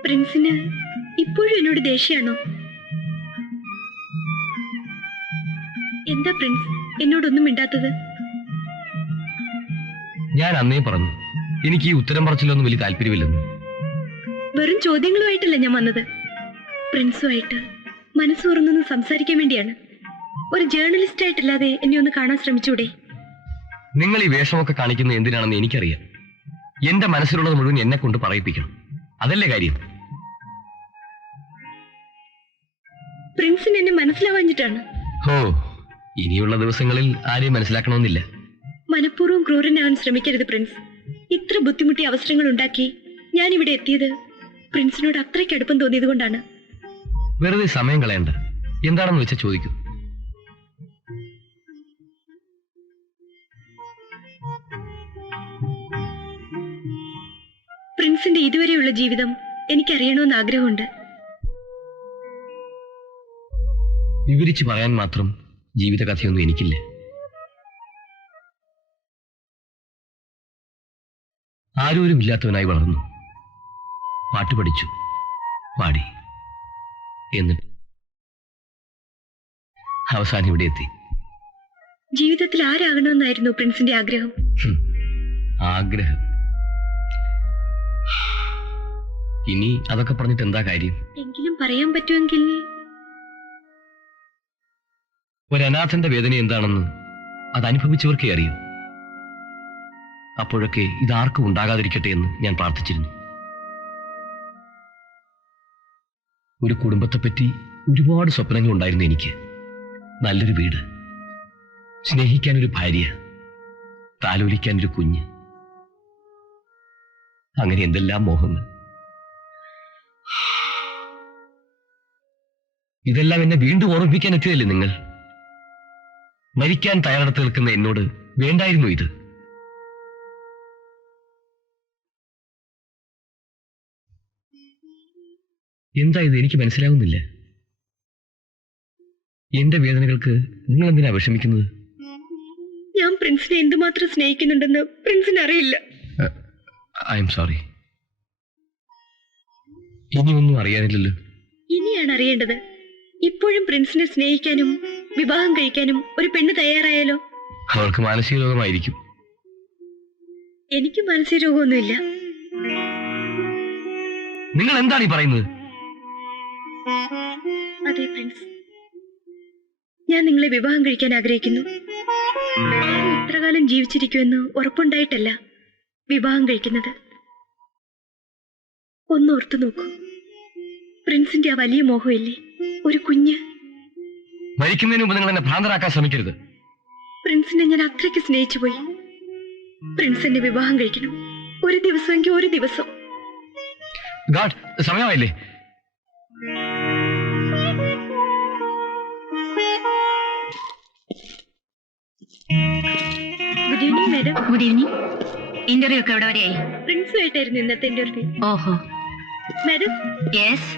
പ്രിൻസിന് ഇപ്പോഴും എന്നോട് ദേഷ്യാണോ? എന്താ പ്രിൻസ് എന്നോടൊന്നും മിണ്ടാത്തത്? ഞാൻ അന്നേ പറഞ്ഞു എനിക്ക് ഈ ഉത്തരം പറച്ചിലൊന്നും വലിയ താല്പര്യമില്ലെന്ന്. വെറും ചോദ്യങ്ങളുമായിട്ടല്ല ഞാൻ വന്നത്. പ്രിൻസുമായിട്ട് മനസ്സ് തുറന്നൊന്ന് സംസാരിക്കാൻ വേണ്ടിയാണ്. ഒരു ജേർണലിസ്റ്റ് ആയിട്ടല്ലാതെ എന്നെ ഒന്ന് കാണാൻ ശ്രമിച്ചൂടെ? നിങ്ങൾ ഈ വേഷമൊക്കെ കാണിക്കുന്നത് എന്തിനാണെന്ന് എനിക്കറിയാം. എന്റെ മനസ്സിലുള്ളത് മുഴുവൻ എന്നെ കൊണ്ട് പറയിപ്പിക്കണം, അതല്ലേ കാര്യം? പ്രിൻസിന് എന്നെ മനസ്സിലാവാഞ്ഞിട്ടാണ്. ഓ, ഇനിയുള്ള ദിവസങ്ങളിൽ ആരെയും മനസ്സിലാക്കണമെന്നില്ല. മനഃപൂർവ്വം ക്രൂരനാകാൻ ശ്രമിക്കരുത് പ്രിൻസ്. ഇത്ര ബുദ്ധിമുട്ടിയ അവസരങ്ങൾ ഉണ്ടാക്കി ഞാൻ ഇവിടെ എത്തിയത് പ്രിൻസിനോട് അത്രയ്ക്ക് അടുപ്പം തോന്നിയത് കൊണ്ടാണ്. വെറുതെ സമയം കളയണ്ട, എന്താണെന്ന് വെച്ചാൽ ചോദിക്കൂ. പ്രിൻസിന്റെ ഇതുവരെയുള്ള ജീവിതം എനിക്കറിയണമെന്ന് ആഗ്രഹമുണ്ട്. വിവരിച്ചു പറയാൻ മാത്രം ജീവിതകഥയൊന്നും എനിക്കില്ല. ആരോരും ഇല്ലാത്തവനായി വളർന്നു, പാട്ട് പഠിച്ചു, പാടി, എന്നിട്ട് അവസാനം ഇവിടെ എത്തി. ജീവിതത്തിൽ ആരാകണമെന്നായിരുന്നു പ്രിൻസിന്റെ ആഗ്രഹം? ആഗ്രഹം? ഇനി അതൊക്കെ പറഞ്ഞിട്ട് എന്താ കാര്യം? എങ്കിലും പറയാൻ പറ്റുമെങ്കിൽ. ഒരനാഥന്റെ വേദന എന്താണെന്ന് അത് അനുഭവിച്ചവർക്കേ അറിയൂ. അപ്പോഴൊക്കെ ഇതാർക്കും ഉണ്ടാകാതിരിക്കട്ടെ എന്ന് ഞാൻ പ്രാർത്ഥിച്ചിരുന്നു. ഒരു കുടുംബത്തെപ്പറ്റി ഒരുപാട് സ്വപ്നങ്ങൾ ഉണ്ടായിരുന്നു എനിക്ക്. നല്ലൊരു വീട്, സ്നേഹിക്കാനൊരു ഭാര്യ, താലോലിക്കാനൊരു കുഞ്ഞ്, അങ്ങനെ എന്തെല്ലാം മോഹങ്ങൾ. ഇതെല്ലാം എന്നെ വീണ്ടും ഓർമ്മിപ്പിക്കാൻ എത്തിയതല്ലേ നിങ്ങൾ? മരിക്കാൻ തയ്യാറെടുത്ത് നിൽക്കുന്ന എന്നോട് വേണ്ടായിരുന്നു ഇത്? എന്താ ഇത്? എനിക്ക് മനസ്സിലാകുന്നില്ല. എന്റെ വേദനകൾക്ക് നിങ്ങൾ എന്തിനാ വിഷമിക്കുന്നത്? ഞാൻ പ്രിൻസിനെ എന്തുമാത്രം സ്നേഹിക്കുന്നുണ്ടെന്ന് പ്രിൻസിന് അറിയില്ല. I am sorry. ഇനിയൊന്നും അറിയാനില്ലല്ലോ. ഇനിയാണ് അറിയേണ്ടത്. ഇപ്പോഴും പ്രിൻസിനെ സ്നേഹിക്കാനും വിവാഹം കഴിക്കാനും ഒരു പെണ്ണ് തയ്യാറായാലോ? അവൾക്ക് മാനസിക രോഗമായിരിക്കും. എനിക്ക് മാനസിക രോഗമൊന്നുമില്ല. നിങ്ങൾ എന്താണ് ഈ പറയുന്നത്? അതെ പ്രിൻസ്, ഞാൻ നിങ്ങളെ വിവാഹം കഴിക്കാൻ ആഗ്രഹിക്കുന്നു. ഇത്രകാലം ജീവിച്ചിരിക്കുമെന്ന് ഉറപ്പുണ്ടായിട്ടല്ല വിവാഹം കഴിക്കുന്നത്. ഒന്നോർത്തു നോക്കൂ, പ്രിൻസിന്റെ ആ വലിയ മോഹമില്ലേ, ഒരു കുഞ്ഞ്. മരിക്കുന്നതിന് മുമ്പ് നിങ്ങൾ എന്നെ ഭ്രാന്തരാക്കാൻ ശ്രമിക്കരുത്. പ്രിൻസിനെ ഞാൻ അത്രയ്ക്ക് സ്നേഹിച്ചു പോയി. പ്രിൻസ് എന്നെ വിവാഹം കഴിക്കണം, ഒരു ദിവസമെങ്കിൽ ഒരു ദിവസം. ഗാഡ്, സമയമായില്ലേ? Good evening madam. Good evening. Interview ഒക്കെ എവിടെ വരെയായി? പ്രിൻസുമായിട്ടായിരുന്നു ഇന്നത്തെ ഇന്റർവ്യൂ. ഓഹോ. Madam, yes.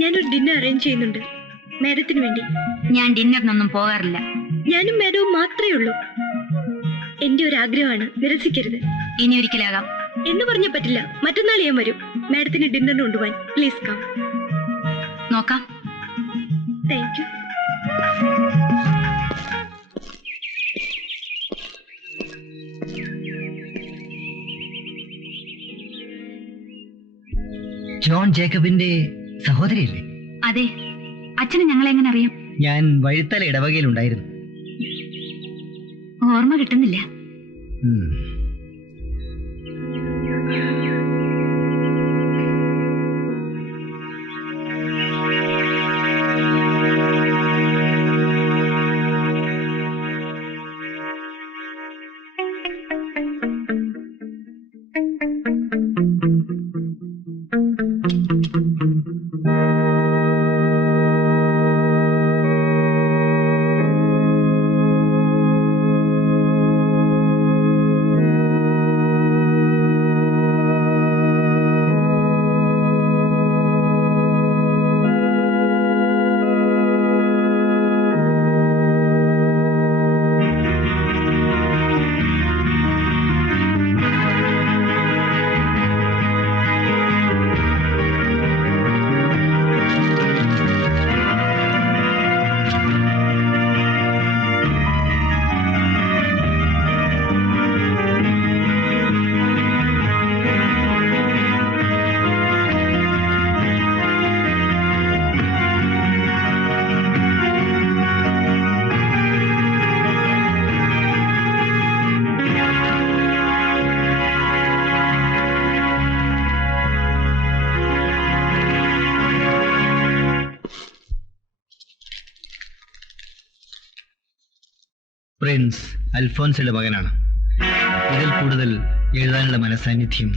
ഞാനൊരു ഡിന്നർ അറേഞ്ച് ചെയ്യുന്നുണ്ട് മാഡത്തിന് വേണ്ടി. ഞാൻ ഡിന്നറിനൊന്നും പോകാറില്ല. ഞാനും മാഡവും മാത്രമേ ഉള്ളൂ. എന്റെ ഒരു ആഗ്രഹമാണ്, നിരസിക്കരുത്. ഇനി ഒരിക്കലാകാം. എന്ന് പറഞ്ഞാൽ പറ്റില്ല. മറ്റന്നാൾ ഞാൻ വരും മാഡത്തിന് ഡിന്നറിന് കൊണ്ടുപോകാൻ. Please come. നോക്കാം. Thank you. ജോൺ ജേക്കബിന്റെ സഹോദരിയല്ലേ? അതെ. അച്ഛന് ഞങ്ങളെ എങ്ങനെ അറിയാം? ഞാൻ വഴുത്തല ഇടവകയിലുണ്ടായിരുന്നു. ഓർമ്മ കിട്ടുന്നില്ല. പ്രിൻസ് അൽഫോൻസയുടെ മകനാണ്. ഇതിൽ കൂടുതൽ എഴുതാനുള്ള മനസാന്നിധ്യം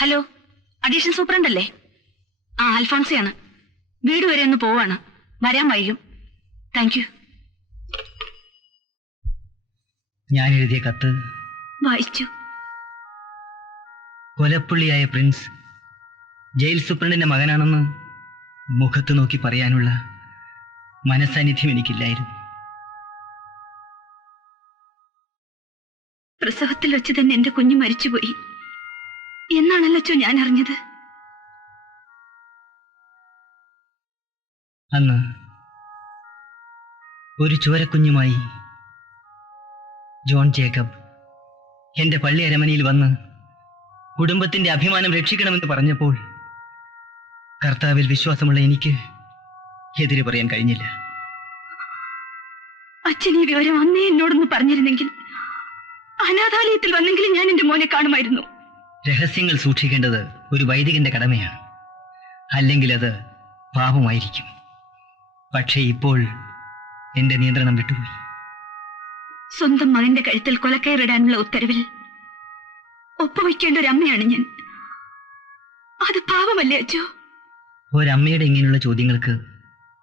ഹലോ, അഡീഷണൽ സൂപ്രണ്ട് അല്ലേ? ആ, അൽഫോൺസിയാണ്. വീട് വരെ ഒന്ന് പോവാണ്. വരാൻ വൈകും. Thank you. ഞാൻ എഴുതിയ കത്ത് വായിച്ചു. കൊലപ്പുള്ളിയായ പ്രിൻസ് ജയിൽ സൂപ്രണ്ടിന്റെ മകനാണെന്ന് മുഖത്ത് നോക്കി പറയാനുള്ള മനസാന്നിധ്യം എനിക്കില്ലായിരുന്നു. പ്രസവത്തിൽ വെച്ച് തന്നെ എന്റെ കുഞ്ഞ് മരിച്ചുപോയി എന്നാണല്ലോ ഞാൻ അറിഞ്ഞത്. അന്ന് ഒരു ചോരക്കുഞ്ഞുമായി ജോൺ ജേക്കബ് എന്റെ പള്ളി അരമനയിൽ വന്ന് കുടുംബത്തിന്റെ അഭിമാനം രക്ഷിക്കണമെന്ന് പറഞ്ഞപ്പോൾ കർത്താവിൽ വിശ്വാസമുള്ള എനിക്ക് എതിരെ പറയാൻ കഴിഞ്ഞില്ല. അച്ഛൻ ഈ വിവരം അന്നേ എന്നോടൊന്ന് പറഞ്ഞിരുന്നെങ്കിൽ അനാഥാലയത്തിൽ വന്നെങ്കിലും ഞാൻ എന്റെ മോനെ കാണുമായിരുന്നു. രഹസ്യങ്ങൾ സൂക്ഷിക്കേണ്ടത് ഒരു വൈദികന്റെ കടമയാണ്, അല്ലെങ്കിൽ അത് പാപമായിരിക്കും. പക്ഷേ ഇപ്പോൾ എന്റെ നിയന്ത്രണം വിട്ടുപോയി. സ്വന്തം മകന്റെ കഴുത്തിൽ കൊലക്കയറിടാനുള്ള ഉത്തരവിൽ ഒപ്പുവയ്ക്കേണ്ട ഒരു അമ്മയാണ് ഞാൻ. അത് പാപമല്ലേ അച്ചോ? ഒരമ്മയുടെ ഇങ്ങനെയുള്ള ചോദ്യങ്ങൾക്ക്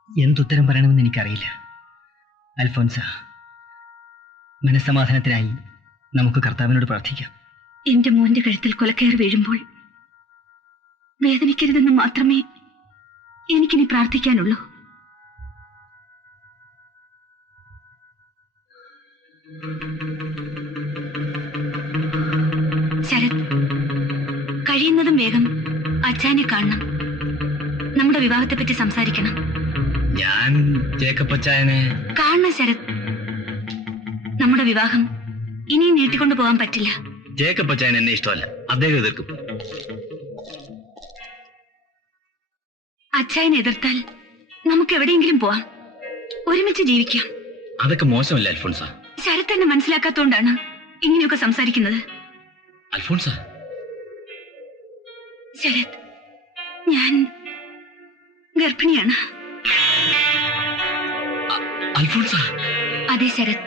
എന്തുത്തരം പറയണമെന്ന് എനിക്കറിയില്ല. അൽഫോൻസ, മനസ്സമാധാനത്തിനായി നമുക്ക് കർത്താവിനോട് പ്രാർത്ഥിക്കാം. എന്റെ മോന്റെ കഴുത്തിൽ കൊലക്കയറി വീഴുമ്പോൾ വേദനിക്കരുതെന്ന് മാത്രമേ എനിക്കിനി പ്രാർത്ഥിക്കാനുള്ളൂ. ശരത്, കഴിയുന്നതും വേഗം അച്ഛനെ കാണണം. നമ്മുടെ വിവാഹത്തെപ്പറ്റി സംസാരിക്കണം. ഞാൻ ജേക്കപ്പച്ചായനെ കാണണം ശരത്. നമ്മുടെ വിവാഹം ഇനിയും നീട്ടിക്കൊണ്ടു പോകാൻ പറ്റില്ല. ജേക്കപ്പച്ചായൻ എന്നെ ഇഷ്ടമല്ല, അദ്ദേഹം എതിർക്കും. അച്ഛനെ എതിർത്താൽ നമുക്ക് എവിടെയെങ്കിലും പോവാം, ഒരുമിച്ച് ജീവിക്കാം. അതൊക്കെ മോശമല്ല അൽഫോൻസ. ശരത് എന്നെ മനസ്സിലാക്കാത്തോണ്ടാണ് ഇങ്ങനെയൊക്കെ സംസാരിക്കുന്നത്. അൽഫോൻസ, ശരത്, ഞാൻ ഗർഭിണിയാണ്. അൽഫോൻസ. അതെ ശരത്,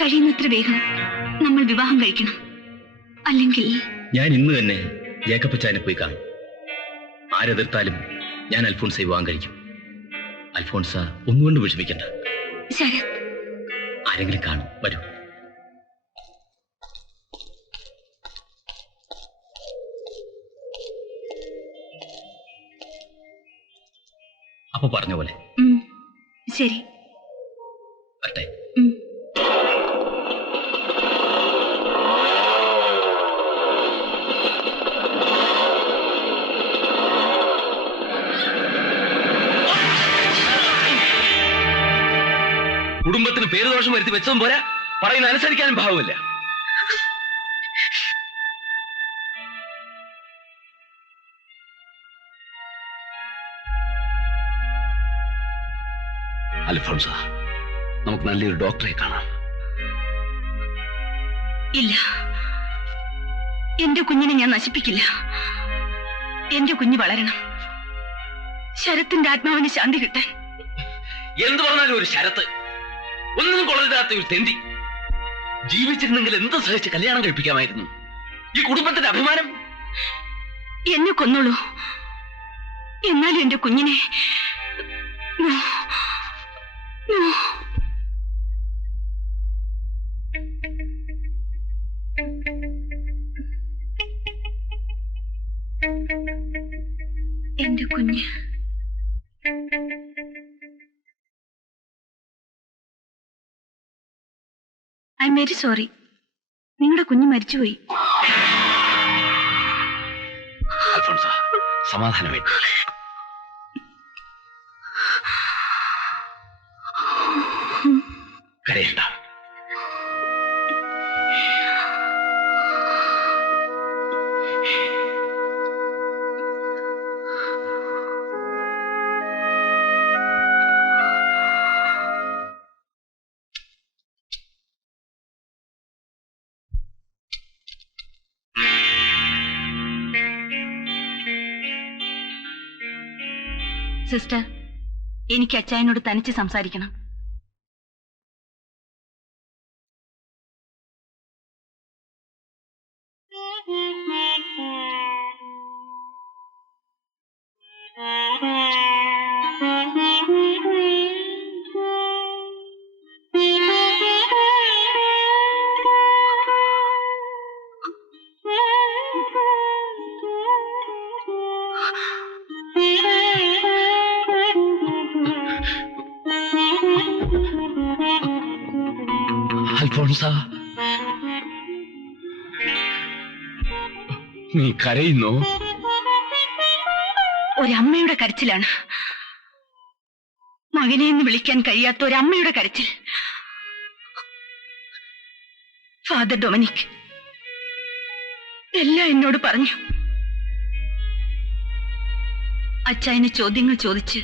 കഴിയുന്നത്ര വേഗം നമ്മൾ വിവാഹം കഴിക്കണം. അല്ലെങ്കിൽ ഞാൻ ഇന്ന് തന്നെ ജേക്കപ്പച്ചായനെ പോയി കാണും. ആരെതിർത്താലും ഞാൻ അൽഫോൻസയെ വിവാഹം കഴിക്കും. അൽഫോൻസ ഒന്നുകൊണ്ട് വിഷമിക്കണ്ട. ശരത്, ആരെങ്കിലും കാണും, വരൂ. അപ്പൊ പറഞ്ഞ പോലെ ശരി. വരട്ടെ. കുടുംബത്തിന് പേരുദോഷം വരുത്തി വെച്ചതും പോരാ, പറയുന്ന അനുസരിക്കാനും ഭാവമില്ല. അൽഫോൻസ, നമുക്ക് നല്ലൊരു ഡോക്ടറെ കാണാം. ഇല്ല, എന്റെ കുഞ്ഞിനെ ഞാൻ നശിപ്പിക്കില്ല. എന്റെ കുഞ്ഞ് വളരണം, ശരത്തിന്റെ ആത്മാവിന് ശാന്തി കിട്ടാൻ. എന്ത് പറഞ്ഞാലും ഒരു ശരത്ത്, ഒന്നും കൊള്ളരുതാത്ത ഒരു തെണ്ടി. ജീവിച്ചിരുന്നെങ്കിൽ എന്ത് സഹിച്ച് കല്യാണം കഴിപ്പിക്കാമായിരുന്നു. ഈ കുടുംബത്തിന്റെ അഭിമാനം. എന്നെ കൊന്നോളൂ, എന്നാലും എന്റെ കുഞ്ഞിനെ എന്റെ കുഞ്ഞ്. I am very sorry. നിങ്ങളുടെ കുഞ്ഞ് മരിച്ചുപോയി. അൽഫോൻസ, സമാധാനമായിട്ട്. കരയണ്ട. സിസ്റ്റർ, എനിക്ക് അച്ചായനോട് തനിച്ച് സംസാരിക്കണം. അൽഫോൺസ, നീ കരയുന്നോ? ഒരമ്മയുടെ കരച്ചിലാണ്. മകനെ എന്ന് വിളിക്കാൻ കഴിയാത്ത ഒരമ്മയുടെ കരച്ചിൽ. ഫാദർ ഡൊമിനിക് എല്ലാം എന്നോട് പറഞ്ഞു. അച്ചായന് ചോദ്യങ്ങൾ ചോദിച്ച്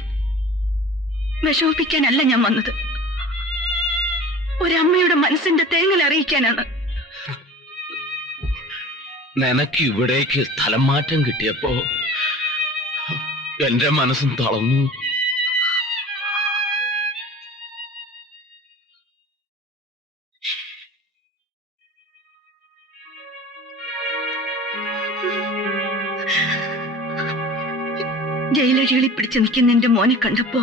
വിഷമിപ്പിക്കാനല്ല ഞാൻ വന്നത്. ഒരമ്മയുടെ മനസ്സിന്റെ തേങ്ങൽ അറിയിക്കാനാണ്. നിനക്ക് ഇവിടേക്ക് സ്ഥലം മാറ്റം കിട്ടിയപ്പോ എന്റെ മനസ്സും തളർന്നു. ജയിലഴികളിൽ പിടിച്ചു നിൽക്കുന്ന എന്റെ മോനെ കണ്ടപ്പോ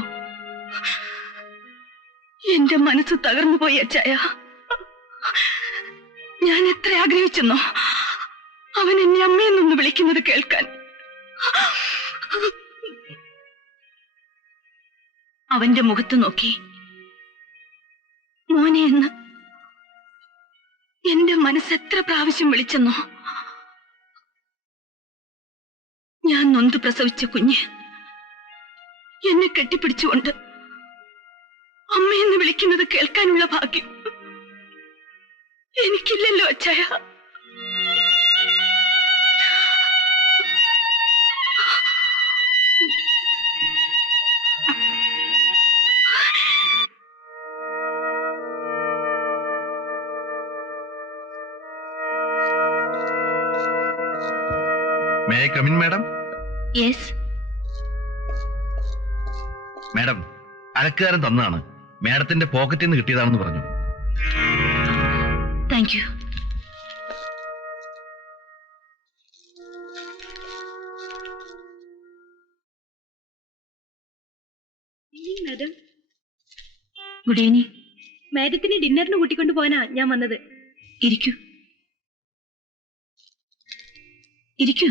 എന്റെ മനസ്സ് തകർന്നു പോയി അച്ചായ. ഞാൻ എത്ര ആഗ്രഹിച്ചെന്നോ അവൻ എന്നെ അമ്മയെന്നൊന്ന് വിളിക്കുന്നത് കേൾക്കാൻ. അവന്റെ മുഖത്ത് നോക്കി മോനെ എന്ന് എന്റെ മനസ്സ് എത്ര പ്രാവശ്യം വിളിച്ചെന്നോ. ഞാൻ നൊന്ത് പ്രസവിച്ച കുഞ്ഞ് എന്നെ കെട്ടിപ്പിടിച്ചുകൊണ്ട് അമ്മയെന്ന് വിളിക്കുന്നത് കേൾക്കാനുള്ള ഭാഗ്യം എനിക്കില്ലല്ലോ അച്ചായ. May I come in, madam? Yes. Madam, അലക്കുകാരൻ തന്നതാണ്. മാഡത്തിന്റെ പോക്കറ്റിൽ നിന്ന് കിട്ടിയതാണെന്ന് പറഞ്ഞു. Thank you. Madam, good evening. മാഡത്തിന് ഡിന്നറിന് കൂട്ടിക്കൊണ്ടു പോകാനാ ഞാൻ വന്നത്. ഇരിക്കൂ, ഇരിക്കൂ.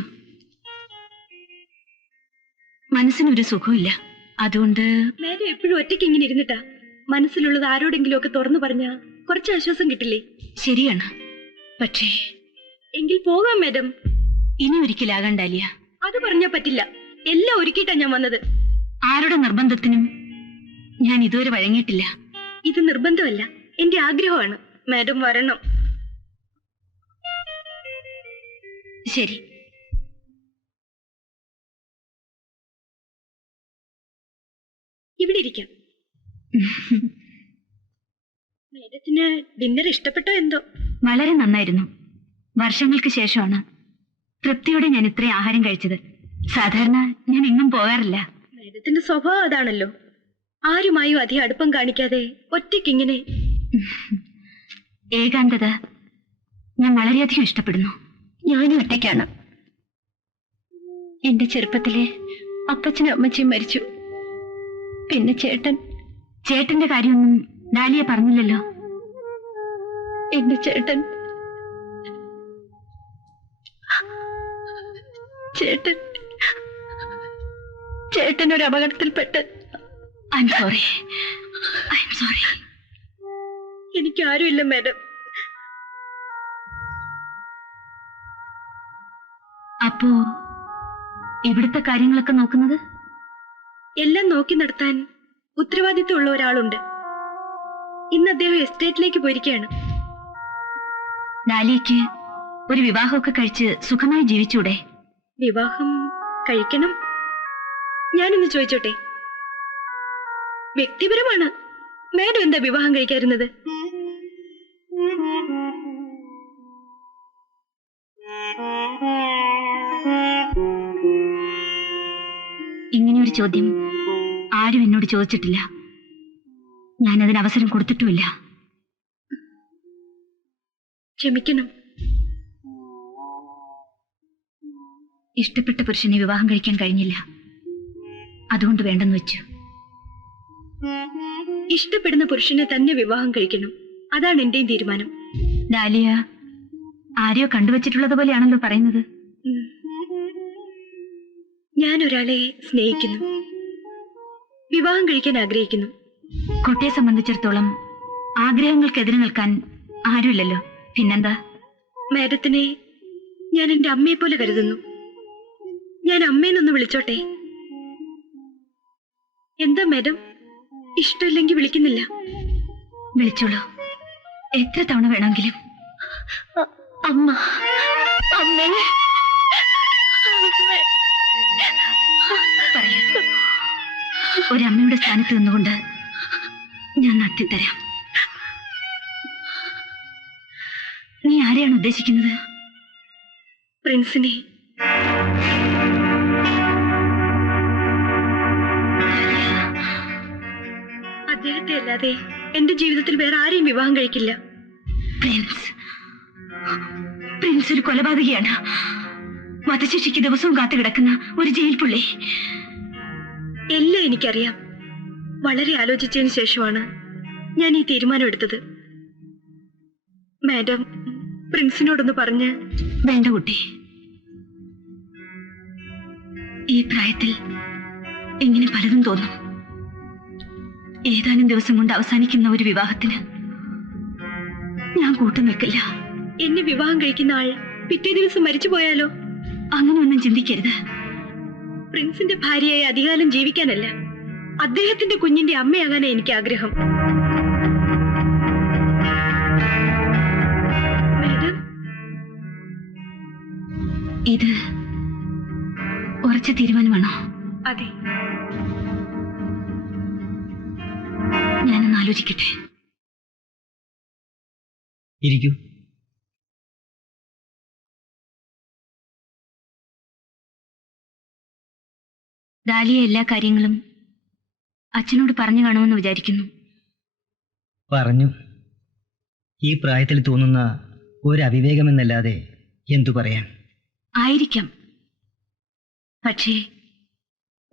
മനസ്സിനൊരു സുഖമില്ല, അതുകൊണ്ട്. മാഡം എപ്പോഴും ഒറ്റയ്ക്ക് ഇങ്ങനെ ഇരുന്നിട്ടാ മനസ്സിലുള്ളത് ആരോടെങ്കിലും ഒക്കെ തുറന്നു പറഞ്ഞാ കുറച്ച് ആശ്വാസം കിട്ടില്ലേ? ശരിയാണ്, പക്ഷേ. എങ്കിൽ പോകാം മാഡം. ഇനി ഒരിക്കലാകാൻ ഡാലിയ. അത് പറഞ്ഞാ പറ്റില്ല. എല്ലാം ഒരുക്കിയിട്ടാ ഞാൻ വന്നത്. ആരുടെ നിർബന്ധത്തിനും ഞാൻ ഇതുവരെ വഴങ്ങിയിട്ടില്ല. ഇത് നിർബന്ധമല്ല, എന്റെ ആഗ്രഹമാണ്. മാഡം വരണം. ശരി. ഇവിടെ ഇരിക്കാം. മാഡത്തിന് ഡിന്നർ ഇഷ്ടപ്പെട്ടോ എന്തോ? വളരെ നന്നായിരുന്നു. വർഷങ്ങൾക്ക് ശേഷമാണ് തൃപ്തിയോടെ ഞാൻ ഇത്രയും ആഹാരം കഴിച്ചത്. സാധാരണ ഞാൻ എങ്ങും പോകാറില്ല. മാഡത്തിന്റെ സ്വഭാവം അതാണല്ലോ. ആരുമായും അധികം അടുപ്പം കാണിക്കാതെ ഒറ്റയ്ക്കിങ്ങനെ. ഏകാന്തത ഞാൻ വളരെയധികം ഇഷ്ടപ്പെടുന്നു. ഞാനും ഒറ്റയ്ക്കാണ്. എന്റെ ചെറുപ്പത്തിലെ അപ്പച്ചനും അമ്മച്ചിയും മരിച്ചു. പിന്നെ ചേട്ടന്റെ കാര്യമൊന്നും ഡാലിയ പറഞ്ഞില്ലല്ലോ. എന്റെ ചേട്ടൻ ഒരു അപകടത്തിൽപ്പെട്ട്. I am sorry. എനിക്ക് ആരുമില്ല മാഡം. അപ്പോ ഇവിടുത്തെ കാര്യങ്ങളൊക്കെ നോക്കുന്നത്? എല്ലാം നോക്കി നടത്താൻ ഉത്തരവാദിത്വമുള്ള ഒരാളുണ്ട്. ഇന്ന് അദ്ദേഹം എസ്റ്റേറ്റിലേക്ക് പോയിരിക്കുകയാണ്. ഡാലിയയ്ക്ക് ഒരു വിവാഹമൊക്കെ കഴിച്ച് സുഖമായി ജീവിച്ചൂടെ? വിവാഹം കഴിക്കണം. ഞാനൊന്ന് ചോദിച്ചോട്ടെ? വ്യക്തിപരമാണ്. മാഡം എന്താ വിവാഹം കഴിക്കാറുന്നത്? ഇങ്ങനെയൊരു ചോദ്യം ആരും എന്നോട് ചോദിച്ചിട്ടില്ല. ഞാനതിന് അവസരം കൊടുത്തിട്ടുമില്ല. ക്ഷമിക്കണം. ഇഷ്ടപ്പെട്ട പുരുഷനെ വിവാഹം കഴിക്കാൻ കഴിഞ്ഞില്ല. അതുകൊണ്ട് വേണ്ടെന്ന് വെച്ചു. ഇഷ്ടപ്പെടുന്ന പുരുഷനെ തന്നെ വിവാഹം കഴിക്കണം. അതാണ് എന്റെയും തീരുമാനം. ഡാലിയ ആരെയോ കണ്ടുവച്ചിട്ടുള്ളത് പോലെയാണല്ലോ പറയുന്നത്. ഞാൻ ഒരാളെ സ്നേഹിക്കുന്നു, വിവാഹം കഴിക്കാൻ ആഗ്രഹിക്കുന്നു. കുട്ടിയെ സംബന്ധിച്ചിടത്തോളം ആഗ്രഹങ്ങൾക്കെതിരെ നിൽക്കാൻ ആരുമില്ലല്ലോ, പിന്നെന്താ? മാഡത്തിനെ ഞാൻ എന്റെ അമ്മയെ പോലെ കരുതുന്നു. ഞാൻ അമ്മേനൊന്ന് വിളിച്ചോട്ടെ? എന്താ മാഡം, ഇഷ്ടമില്ലെങ്കിൽ വിളിക്കുന്നില്ല? വിളിച്ചോളൂ, എത്ര തവണ വേണമെങ്കിലും. അമ്മ, അമ്മേ, പറയൂ. ഒരമ്മയുടെ സ്ഥാനത്ത് നിന്നുകൊണ്ട് ഞാൻ നടത്തിത്തരാം. നീ ആരെയാണ് ഉദ്ദേശിക്കുന്നത്? പ്രിൻസിനെ. അദ്ദേഹത്തെ അല്ലാതെ എന്റെ ജീവിതത്തിൽ വേറെ ആരെയും വിവാഹം കഴിക്കില്ല. പ്രിൻസ് ഒരു കൊലപാതകയാണ്. വധശിക്ഷയ്ക്ക് ദിവസവും കാത്തു കിടക്കുന്ന ഒരു ജയിൽ പുള്ളി. എല്ലാം എനിക്കറിയാം. വളരെ ആലോചിച്ചതിന് ശേഷമാണ് ഞാൻ ഈ തീരുമാനം എടുത്തത്. മാഡം പ്രിൻസിനോടൊന്ന് പറഞ്ഞ്. വേണ്ട കുട്ടി, ഈ പ്രായത്തിൽ ഇങ്ങനെ പലതും തോന്നും. ഏതാനും ദിവസം കൊണ്ട് അവസാനിക്കുന്ന ഒരു വിവാഹത്തിന് ഞാൻ കൂട്ടു നിൽക്കില്ല. എന്നെ വിവാഹം കഴിക്കുന്ന ആൾ പിറ്റേ ദിവസം മരിച്ചു പോയാലോ? അങ്ങനെയൊന്നും ചിന്തിക്കരുത്. പ്രിൻസിന്റെ ഭാര്യയായി അധികാലം ജീവിക്കാനല്ല, അദ്ദേഹത്തിന്റെ കുഞ്ഞിന്റെ അമ്മയാകാനാണ് എനിക്ക് ആഗ്രഹം. മാഡം, ഇത് ഉറച്ച തീരുമാനമാണോ? അതെ. ഞാനൊന്ന് ആലോചിക്കട്ടെ. ഇരിക്കൂ. ഡാലിയ എല്ലാ കാര്യങ്ങളും അച്ഛനോട് പറഞ്ഞു കാണുമെന്ന് വിചാരിക്കുന്നു. പറഞ്ഞു. ഈ പ്രായത്തിൽ തോന്നുന്ന ഒരു അവിവേകമെന്നല്ലാതെ എന്തു പറയാൻ? ആയിരിക്കാം, പക്ഷേ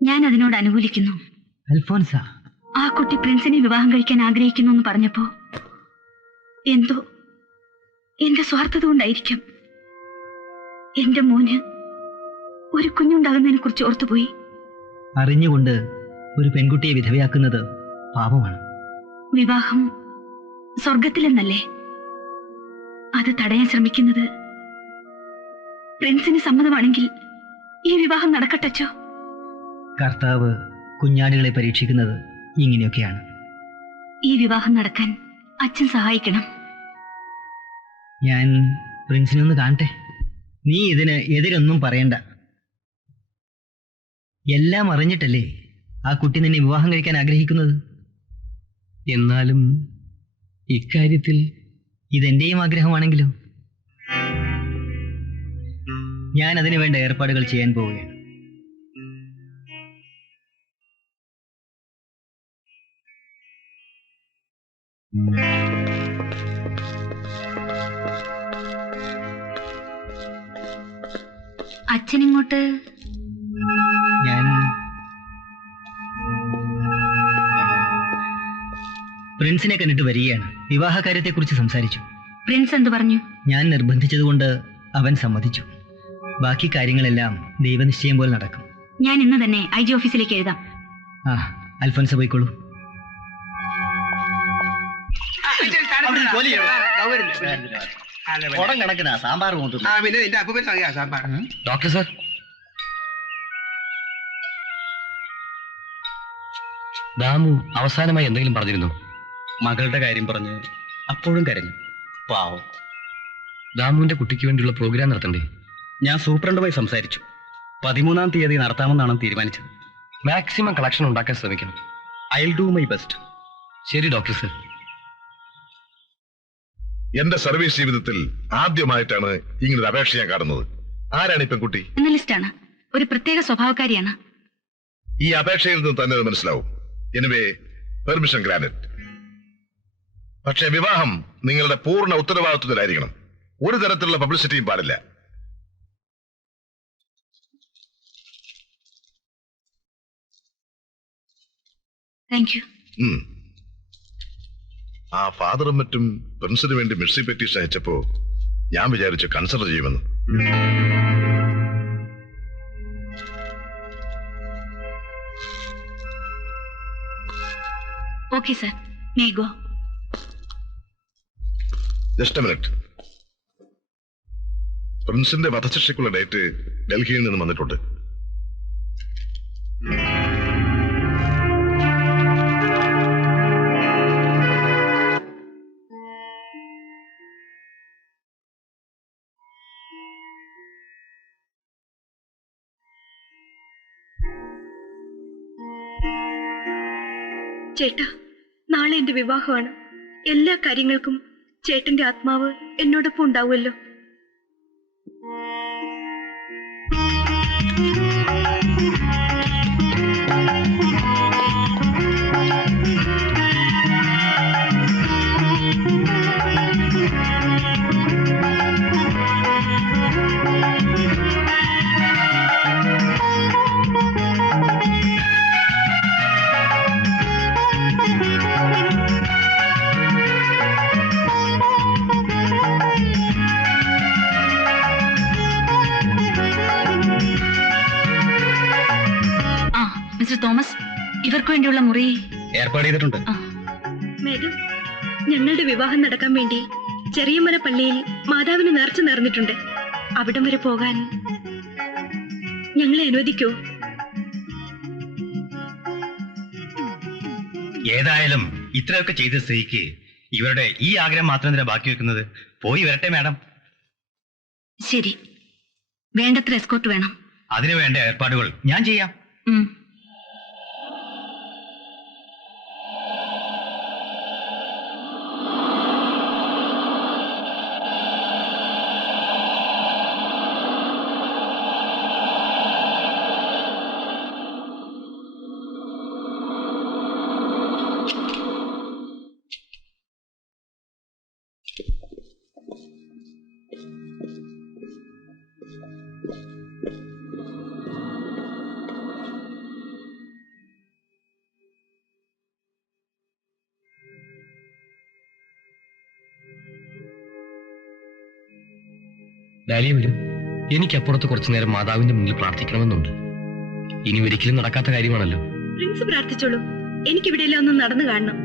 ഞാൻ അതിനോട് അനുകൂലിക്കുന്നു. അൽഫോൻസ, ആ കുട്ടി പ്രിൻസിനെ വിവാഹം കഴിക്കാൻ ആഗ്രഹിക്കുന്നു എന്ന് പറഞ്ഞപ്പോ എന്തോ എന്റെ സ്വാർത്ഥത കൊണ്ടായിരിക്കാം എന്റെ മോന് ഒരു കുഞ്ഞുണ്ടാകുന്നതിനെ കുറിച്ച് ഓർത്തുപോയി. അറിഞ്ഞുകൊണ്ട് ഒരു പെൺകുട്ടിയെ വിധവയാക്കുന്നത് പാപമാണ്. വിവാഹം സ്വർഗത്തിലെന്നല്ലേ? അത് തടയാൻ ശ്രമിക്കുന്നത് പ്രിൻസിന് സമ്മതമാണെങ്കിൽ ഈ വിവാഹം നടക്കട്ടച്ചോ. കർത്താവ് കുഞ്ഞാടുകളെ പരീക്ഷിക്കുന്നത് ഇങ്ങനെയൊക്കെയാണ്. ഈ വിവാഹം നടക്കാൻ അച്ഛൻ സഹായിക്കണം. ഞാൻ പ്രിൻസിനൊന്ന് കാണട്ടെ. നീ ഇതിന് എതിരൊന്നും പറയണ്ട. എല്ലാം അറിഞ്ഞിട്ടല്ലേ ആ കുട്ടി നിന്നെ വിവാഹം കഴിക്കാൻ ആഗ്രഹിക്കുന്നത്. എന്നാലും ഇക്കാര്യത്തിൽ ഇതെന്റെയും ആഗ്രഹമാണെങ്കിലും ഞാൻ അതിനു വേണ്ട ഏർപ്പാടുകൾ ചെയ്യാൻ പോവുകയാണ്. അച്ഛനിങ്ങോട്ട് ഞാൻ പ്രിൻസിനെ കണ്ടിട്ട് വരികയാണ്. വിവാഹകാര്യത്തെക്കുറിച്ച് സംസാരിച്ചു. പ്രിൻസ് എന്തു പറഞ്ഞു? ഞാൻ നിർബന്ധിച്ചതുകൊണ്ട് അവൻ സമ്മതിച്ചു. ബാക്കി കാര്യങ്ങളെല്ലാം ദൈവനിശ്ചയം പോലെ നടക്കും. ഞാൻ ഇന്ന് തന്നെ IG ഓഫീസിലേക്ക് എഴുതാം. ആ, അൽഫോൻസ പോയിക്കോളൂ. കണക്കിനാ സാമ്പാർ ഡോക്ടർ സാർ, ദാമു അവസാനമായി എന്തെങ്കിലും പറഞ്ഞിരുന്നു? മകളുടെ കാര്യം പറഞ്ഞ് അപ്പോഴും കരഞ്ഞു. പാവം. ദാമുവിന്റെ കുട്ടിക്ക് വേണ്ടിയുള്ള പ്രോഗ്രാം നടത്തണ്ടേ? ഞാൻ സൂപ്രണ്ടുമായി സംസാരിച്ചു. 13-ാം തീയതി നടത്താമെന്നാണ് തീരുമാനിച്ചത്. മാക്സിമം കളക്ഷൻ ഉണ്ടാക്കാൻ ശ്രമിക്കണം. I will do my best. ശരി ഡോക്ടർ സാർ. എന്റെ സർവീസ് ജീവിതത്തിൽ ആദ്യമായിട്ടാണ് ഇങ്ങനൊരു അപേക്ഷ ഞാൻ കാണുന്നത്. ആരാണ് ഈ പെൺകുട്ടി? ലിസ്റ്റാണ്. ഒരു പ്രത്യേക സ്വഭാവക്കാരിയാണ്. ഈ അപേക്ഷയിൽ നിന്ന് തന്നെ അത് മനസ്സിലാവും. Anyway, permission granted. പക്ഷേ വിവാഹം നിങ്ങളുടെ പൂർണ്ണ ഉത്തരവാദിത്വത്തിലായിരിക്കണം. ഒരു തരത്തിലുള്ള പബ്ലിസിറ്റിയും പാടില്ല. Thank you. ആ ഫാദറും മറ്റും പ്രിൻസിന് വേണ്ടി മെഴ്സി പെറ്റീഷൻ അയച്ചപ്പോ ഞാൻ വിചാരിച്ചു കൺസിഡർ ചെയ്യുമെന്ന്. Okay sir, may go. Just minute. പ്രിൻസിന്റെ വധശിക്ഷയ്ക്കുള്ള ഡേറ്റ് ഡൽഹിയിൽ നിന്ന് വന്നിട്ടുണ്ട്. ചേട്ടാ, നാളെ എന്റെ വിവാഹമാണ്. എല്ലാ കാര്യങ്ങൾക്കും ചേട്ടന്റെ ആത്മാവ് എന്നോടൊപ്പം ഉണ്ടാവുമല്ലോ. മിസ്റ്റർ തോമസ്, ഇവർക്ക് വേണ്ടിയുള്ള മുറി ഏർപ്പാട് ചെയ്തിട്ടുണ്ട്. മേഡം, ഞങ്ങളുടെ വിവാഹം നടക്കാൻ വേണ്ടി ചെറിയമല പള്ളിയിൽ മാതാവിന് നേർച്ച നേർന്നിട്ടുണ്ട്. അവിടം വരെ പോകാൻ ഞങ്ങളെ അനുവദിക്കോ? ഏതായാലും ഇത്രയൊക്കെ ചെയ്ത സ്ഥിതിക്ക് ഇവരുടെ ഈ ആഗ്രഹം മാത്രം എന്തിനാ ബാക്കി വെക്കുന്നത്? പോയി വരട്ടെ മാഡം. ശരി, വേണ്ടത്ര എസ്കോർട്ട് വേണം. അതിനു വേണ്ട ഏർപ്പാടുകൾ ഞാൻ ചെയ്യാം. ഡാലിയ വരും. എനിക്കപ്പുറത്ത് കുറച്ചു നേരം മാതാവിന്റെ മുന്നിൽ പ്രാർത്ഥിക്കണമെന്നുണ്ട്. ഇനി ഒരിക്കലും നടക്കാത്ത കാര്യമാണല്ലോ. പ്രിൻസ് പ്രാർത്ഥിച്ചോളൂ. എനിക്കിവിടെയെല്ലാം ഒന്ന് നടന്നു കാണണം.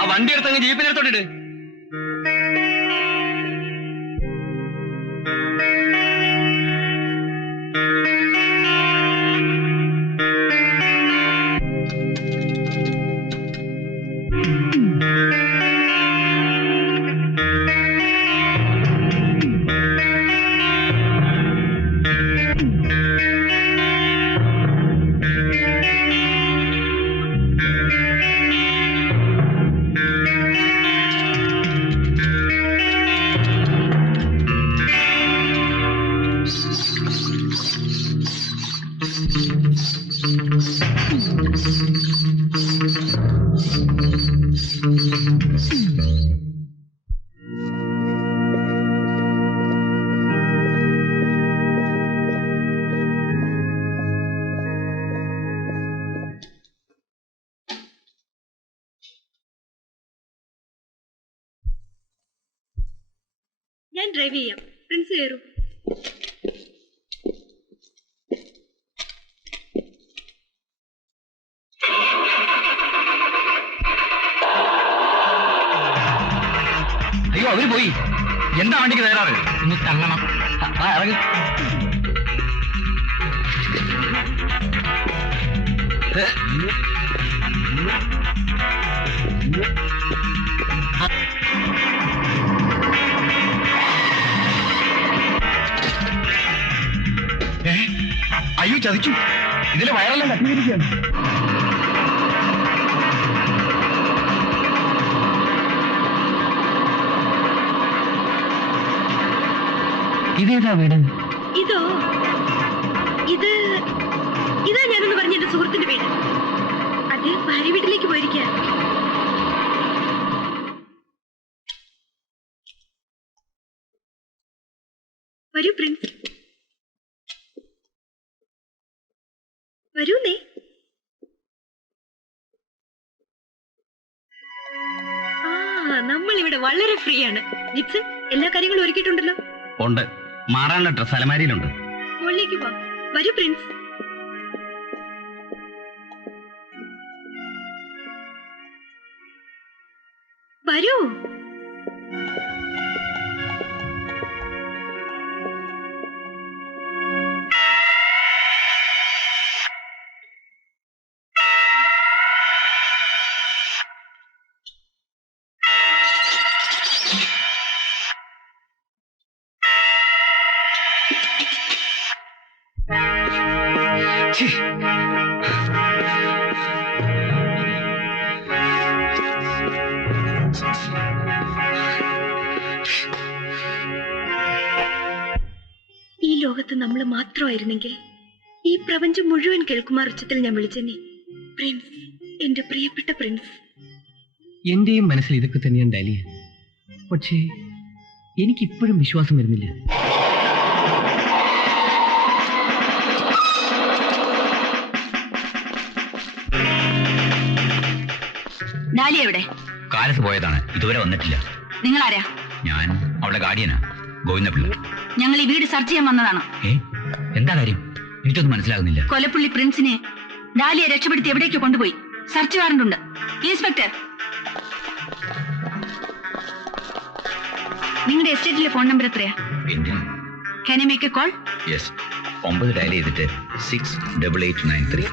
ആ വണ്ടി എടുത്തങ്ങ് ജീപ്പിനെടുത്തോട്ടിട്ട്. ഞാൻ ഡ്രൈവ് ചെയ്യാം. പ്രിൻസ് കയറും. അയ്യോ, അവര് പോയി. എന്താ വണ്ടിക്ക് തയ്യാറ്? ഒന്ന് തള്ളണം. ഇറങ്ങി. അയ്യോ, ചതിച്ചു. ഇതിലെ വയറെല്ലാം കത്തിയിരിക്കുകയാണ്. ഇതേതാ വീട്? ഇതാ ഞാനെന്ന് പറഞ്ഞ എന്റെ സുഹൃത്തിന്റെ വീട്. അദ്ദേഹം ഭാര്യ വീട്ടിലേക്ക് പോയിരിക്കുക. വരൂ പ്രിൻസ്, വരൂന്നേ. നമ്മളിവിടെ വളരെ ഫ്രീ ആണ്. ജിപ്സൺ, എല്ലാ കാര്യങ്ങളും ഒരുക്കിയിട്ടുണ്ടല്ലോ? ഉണ്ട്. മാറാനുള്ള ഡ്രസ് അലമാരിയിലുണ്ട്. ഹോളിലേക്ക് വാ. വരൂ പ്രിൻസ്. വരൂ. ഈ ലോകത്ത് നമ്മൾ മാത്രമായിരുന്നെങ്കിൽ ഈ പ്രപഞ്ചം മുഴുവൻ കേൾക്കുമാർ ഉച്ചത്തിൽ ഞാൻ വിളിച്ചെന്നെ. പ്രിൻസ്, എന്റെ പ്രിയപ്പെട്ട പ്രിൻസ്. എന്റെയും മനസ്സിൽ ഇതൊക്കെ തന്നെയാണ് ഡാലിയ. പക്ഷേ എനിക്കിപ്പോഴും വിശ്വാസം വരുന്നില്ല. ഡാലിയ എവിടെ? കാലത്ത് പോയതാണ്, ഇതുവരെ വന്നിട്ടില്ല. നിങ്ങൾ ആരാ? ഞാൻ അവളുടെ ഗാർഡിയനാ, ഗോവിന്ദപിള്ള. ഞങ്ങൾ ഈ വീട് സെർച്ച് ചെയ്യാൻ വന്നതാണ്. എന്താ കാര്യം? എനിക്കൊന്നും മനസ്സിലാകുന്നില്ല. കൊലപ്പുള്ളി പ്രിൻസിനെ ഡാലിയെ രക്ഷപ്പെടുത്തി എവിടേക്കോ കൊണ്ടുപോയി. സെർച്ച് വാറണ്ട് ഉണ്ട്. ഇൻസ്പെക്ടർ, നിങ്ങളുടെ എസ്റ്റേറ്റിലെ ഫോൺ നമ്പർ എത്രയാ? Can I make a call? Yes. 9 dial ചെയ്തിട്ട് 68893.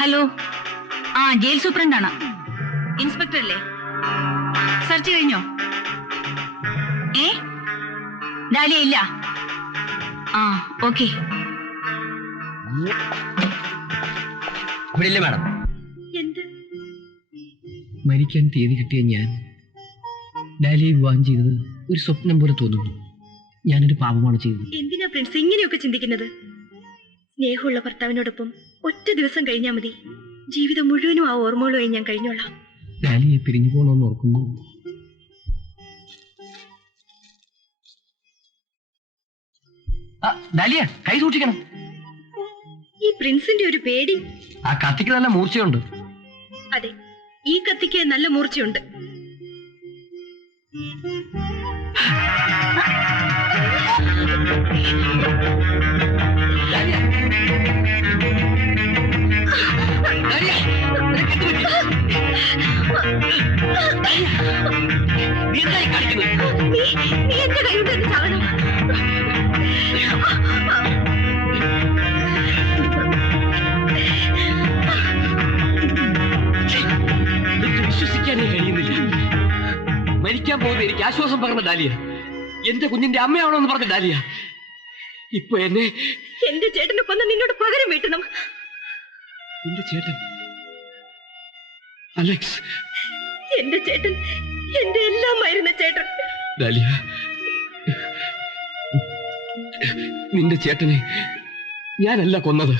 ഹലോ, ജയിൽ സൂപ്രണ്ടാണ്. ഇൻസ്പെക്ടർ അല്ലേ? സെർച്ച് കഴിഞ്ഞോ? ഡാലിയ ഇല്ല. ഓക്കെ. ഇവിടെ ഇല്ലേ മാഡം? എന്ത്? മരിക്കാൻ തീയതി കിട്ടിയ ഞാൻ ഡാലിയെ വിവാഹം ചെയ്തത് ഒരു സ്വപ്നം പോലെ തോന്നുന്നു. ഞാനൊരു പാപമാണ് ചെയ്തത്. എന്തിനാ പ്രിൻസ് ഇങ്ങനെയൊക്കെ ചിന്തിക്കുന്നത്? സ്നേഹമുള്ള ഭർത്താവിനോടൊപ്പം ഒറ്റ ദിവസം കഴിഞ്ഞാൽ മതി. ജീവിതം മുഴുവനും ആ ഓർമ്മകളുമായി ഞാൻ കഴിഞ്ഞോളാം. ഡാലിയെ പിരിഞ്ഞു പോകണമെന്ന് ഓർക്കുന്നു. ഡാലിയ, കൈ സൂക്ഷിക്കണം. ഈ പ്രിൻസിന്റെ ഒരു പേടി. ആ കത്തിക്ക് നല്ല മൂർച്ചയുണ്ട്. അതെ, ഈ കത്തിക്ക് നല്ല മൂർച്ചയുണ്ട്. നീ എന്തായി കാണിക്കുന്നത്? നീ എന്റെ കൈകൊണ്ട് തന്നെ ചാകണം. വിശ്വസിക്കാനേ കഴിയുന്നില്ല. മരിക്കാൻ പോകുന്ന എനിക്ക് ആശ്വാസം പകർന്ന ഡാലിയ, എന്റെ കുഞ്ഞിന്റെ അമ്മയാണോ എന്ന് പറഞ്ഞ ഡാലിയ ഇപ്പൊ എന്നെ... എന്റെ ചേട്ടനെ കൊന്ന് നിന്നോട് പകരം വീട്ടണം. എന്റെ ചേട്ടൻ അലക്സ്, എന്റെ ചേട്ടൻ, എന്റെ എല്ലാമായിരുന്ന ചേട്ടൻ. ഡാലിയ, നിന്റെ ചേട്ടനെ ഞാനല്ല കൊന്നത്.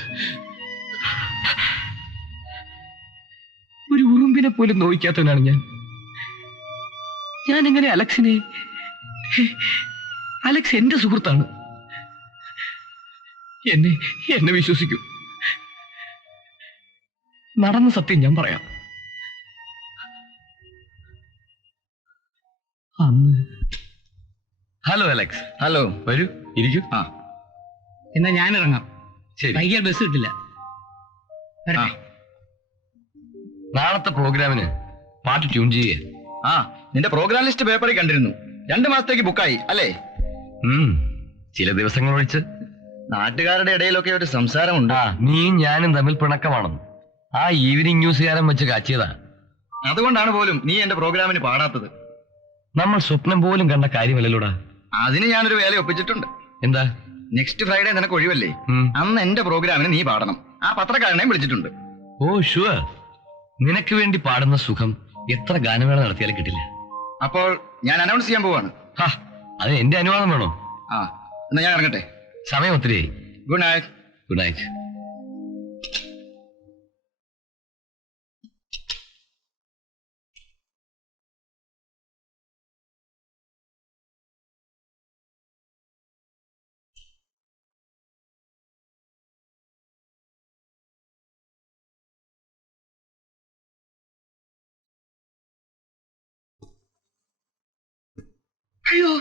ഒരു ഉറുമ്പിനെ പോലും നോവിക്കാത്തവനാണ് ഞാൻ. എങ്ങനെ അലക്സിനെ... അലക്സ് എന്റെ സുഹൃത്താണ്. എന്നെ വിശ്വസിക്കൂ. നടന്ന സത്യം ഞാൻ പറയാം. അന്ന്... ഹലോ അലക്സ്. ഹലോ, വരൂ, ഇരിക്കൂ. എന്നാ ഞാൻ ഇറങ്ങാം. ശരി. വൈകിയാൽ ബസ് കിട്ടില്ല. നാളത്തെ പ്രോഗ്രാമിന് പാട്ട് ട്യൂൺ ചെയ്യുക. നിന്റെ പ്രോഗ്രാം ലിസ്റ്റ് പേപ്പറിൽ കണ്ടിരുന്നു. 2 മാസത്തേക്ക് ബുക്കായി അല്ലേ? ചില ദിവസങ്ങൾ ഒഴിച്ച്. നാട്ടുകാരുടെ ഇടയിലൊക്കെ ഒരു സംസാരമുണ്ട്. നീയും ഞാനും തമ്മിൽ പിണക്കമാണെന്ന് ആ ഈവനിങ് ന്യൂസുകാരൻ വെച്ച് കാച്ചിയതാ. അതുകൊണ്ടാണ് പോലും നീ എന്റെ പ്രോഗ്രാമിന് പാടാത്തത്. നമ്മൾ സ്വപ്നം പോലും കണ്ട കാര്യമല്ലല്ലോടാ. അതിന് ഞാനൊരു വേല ഒപ്പിച്ചിട്ടുണ്ട്. എന്താ? നെക്സ്റ്റ് ഫ്രൈഡേ നിനക്ക് ഒഴിവല്ലേ? അന്ന് എന്റെ പ്രോഗ്രാമിന് നീ പാടണം. ആ പത്രക്കാരനെയും വിളിച്ചിട്ടുണ്ട്. Oh sure. നിനക്ക് വേണ്ടി പാടുന്ന സുഖം എത്ര ഗാനമേള നടത്തിയാലും കിട്ടില്ല. അപ്പോൾ ഞാൻ അനൗൺസ് ചെയ്യാൻ പോവാണ്. അത് എന്റെ അനുവാദം വേണോ? എന്നാ ഞാൻ ഇറങ്ങട്ടെ. സമയം ഒത്തിരിയായി. Good night. Good night. അയ്യോ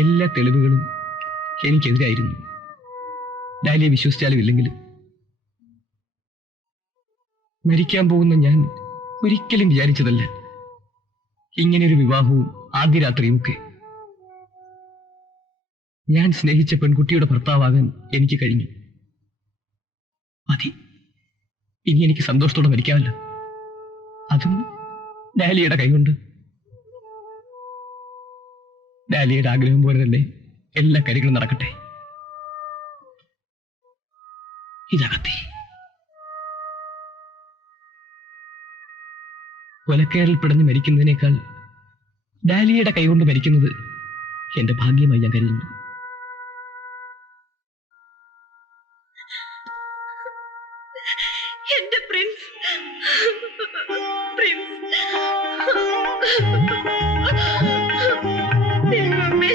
എല്ലാ തെളിവുകളും എനിക്കെതിരായിരുന്നു. ഡാലിയെ വിശ്വസിച്ചാലും ഇല്ലെങ്കിലും മരിക്കാൻ പോകുന്ന ഞാൻ ഒരിക്കലും വിചാരിച്ചതല്ല ഇങ്ങനെയൊരു വിവാഹവും ആദ്യ രാത്രിയുമൊക്കെ. ഞാൻ സ്നേഹിച്ച പെൺകുട്ടിയുടെ ഭർത്താവാകാൻ എനിക്ക് കഴിഞ്ഞു. മതി, ഇനി എനിക്ക് സന്തോഷത്തോടെ മരിക്കാമല്ലോ, അതും ഡാലിയുടെ കൈകൊണ്ട്. ഡാലിയുടെ ആഗ്രഹം പോലെ തന്നെ എല്ലാ കാര്യങ്ങളും നടക്കട്ടെ. ഇതകത്തി കൊലക്കേറിൽ പിടഞ്ഞ് മരിക്കുന്നതിനേക്കാൾ ഡാലിയുടെ കൈകൊണ്ട് മരിക്കുന്നത് എന്റെ ഭാഗ്യമായി ഞാൻ കരുതുന്നു. എന്റെ പ്രിൻസ്, ദൈവമേ.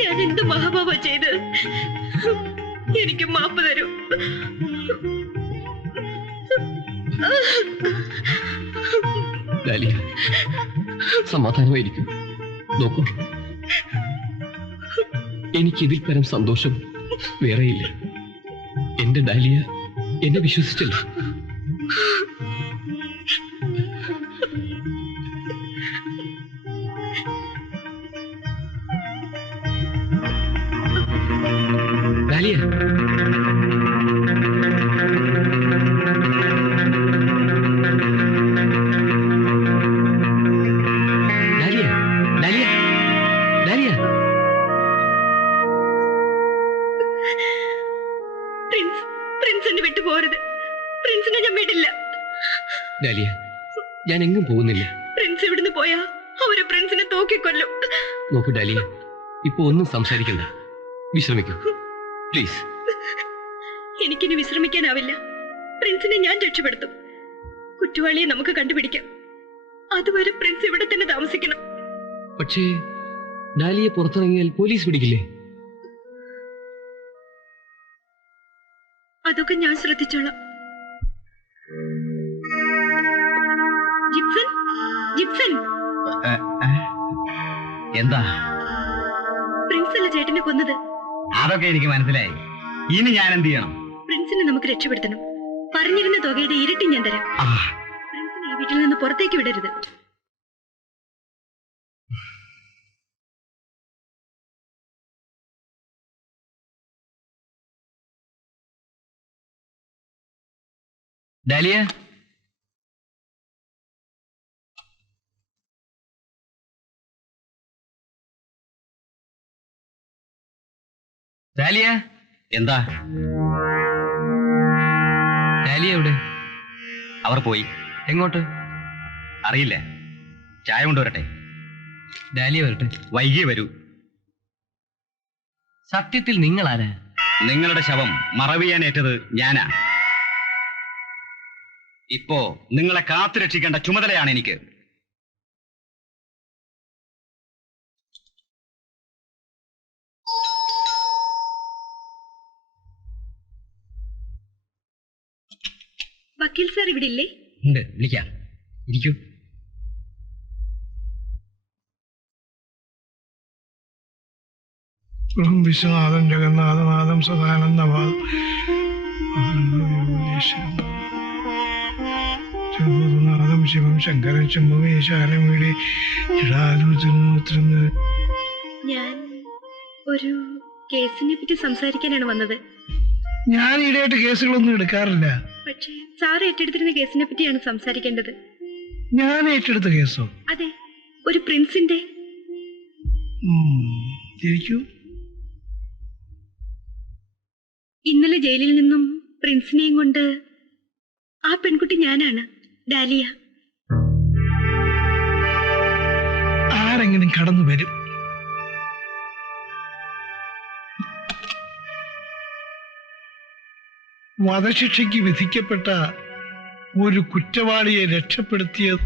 ഞാൻ എന്ത് മഹാഭാവ ചെയ്ത്? എനിക്ക് മാപ്പ് തരൂ. ഡാലിയ, സമാധാനമായിരിക്കും. നോക്കൂ, എനിക്കിതിൽ പരം സന്തോഷം വേറെയില്ല. എന്റെ ഡാലിയ എന്നെ വിശ്വസിച്ചില്ല. ഡാലിയ, പ്രിൻസിനെ വിട്ടു പോരുത്. പ്രിൻസിനെ ഞാൻ വിടില്ല. ഡാലിയ, ഞാൻ എങ്ങും പോകുന്നില്ല. പ്രിൻസ് ഇവിടുന്ന് പോയാ അവര് പ്രിൻസിനെ തൂക്കിക്കൊല്ലും. നോക്കൂ ഡാലിയ, ഇപ്പൊ ഒന്നും സംസാരിക്കണ്ട, വിശ്രമിക്കൂ പ്ലീസ്. എനിക്കിനി വിശ്രമിക്കാനാവില്ല. പ്രിൻസിനെ ഞാൻ രക്ഷപ്പെടുത്തും. കുറ്റവാളിയെ നമുക്ക് കണ്ടുപിടിക്കാം. അതുവരെ പ്രിൻസ് ഇവിടെ തന്നെ താമസിക്കണം. പക്ഷേ ഡാലിയെ പുറത്തിറങ്ങിയാൽ പോലീസ് പിടിക്കില്ലേ? അതൊക്കെ ഞാൻ ശ്രദ്ധിച്ചോളാം. ജിപ്സൺ, ജിപ്സൺ. എന്താ? പ്രിൻസ് അല്ല ചേട്ടനെ കൊന്നത്. അതൊക്കെ എനിക്ക് മനസ്സിലായി. ഇനി ഞാൻ എന്ത് ചെയ്യണം? പ്രിൻസിനെ നമുക്ക് രക്ഷപ്പെടുത്തണം. പറഞ്ഞിരുന്ന തുകയുടെ ഇരട്ടി ഞാൻ തരാം. പ്രിൻസിനെ ഈ വീട്ടിൽ നിന്ന് പുറത്തേക്ക് വിടരുത്. Dahlia, dahlia. എന്താ? ഡാലിയ എവിടെ? അവർ പോയി. എങ്ങോട്ട്? അറിയില്ല. ചായ കൊണ്ടുവരട്ടെ? ഡാലിയ വരട്ടെ. വൈകിയേ വരൂ. സത്യത്തിൽ നിങ്ങൾ ആരാ? നിങ്ങളുടെ ശവം മറവിയാനേറ്റത് ഞാനാ. ഇപ്പോ നിങ്ങളെ കാത്തു രക്ഷിക്കേണ്ട ചുമതലയാണ് എനിക്ക്. വക്കീൽ സാർ ഇവിടെ ഇല്ലേ? ഉണ്ട്, വിളിക്കാം. ഇരിക്കൂ. വിശ്വനാഥം ജഗന്നാഥനാഥം സദാനന്ദവാദം നാഥം ശിവം ശങ്കരൻ ശംഭുവേശാലം വീട്. ഞാൻ ഒരു കേസിനെ പറ്റി സംസാരിക്കാനാണ് വന്നത്. ഞാൻ ഈടെയായിട്ട് കേസുകളൊന്നും എടുക്കാറില്ല. പക്ഷേ സാർ ഏറ്റെടുത്തിരുന്ന കേസിനെ പറ്റിയാണ് സംസാരിക്കേണ്ടത്. ഞാൻ ഏറ്റെടുത്ത കേസോ? അതെ, ഒരു പ്രിൻസിന്റെ. ഇരിക്കൂ. ഇന്നലെ ജയിലിൽ നിന്നും പ്രിൻസിനെയും കൊണ്ട് ആ പെൺകുട്ടി ഞാനാണ്, ഡാലിയ. ആരെങ്കിലും കടന്നു വരും. വധശിക്ഷയ്ക്ക് വിധിക്കപ്പെട്ട ഒരു കുറ്റവാളിയെ രക്ഷപ്പെടുത്തിയത്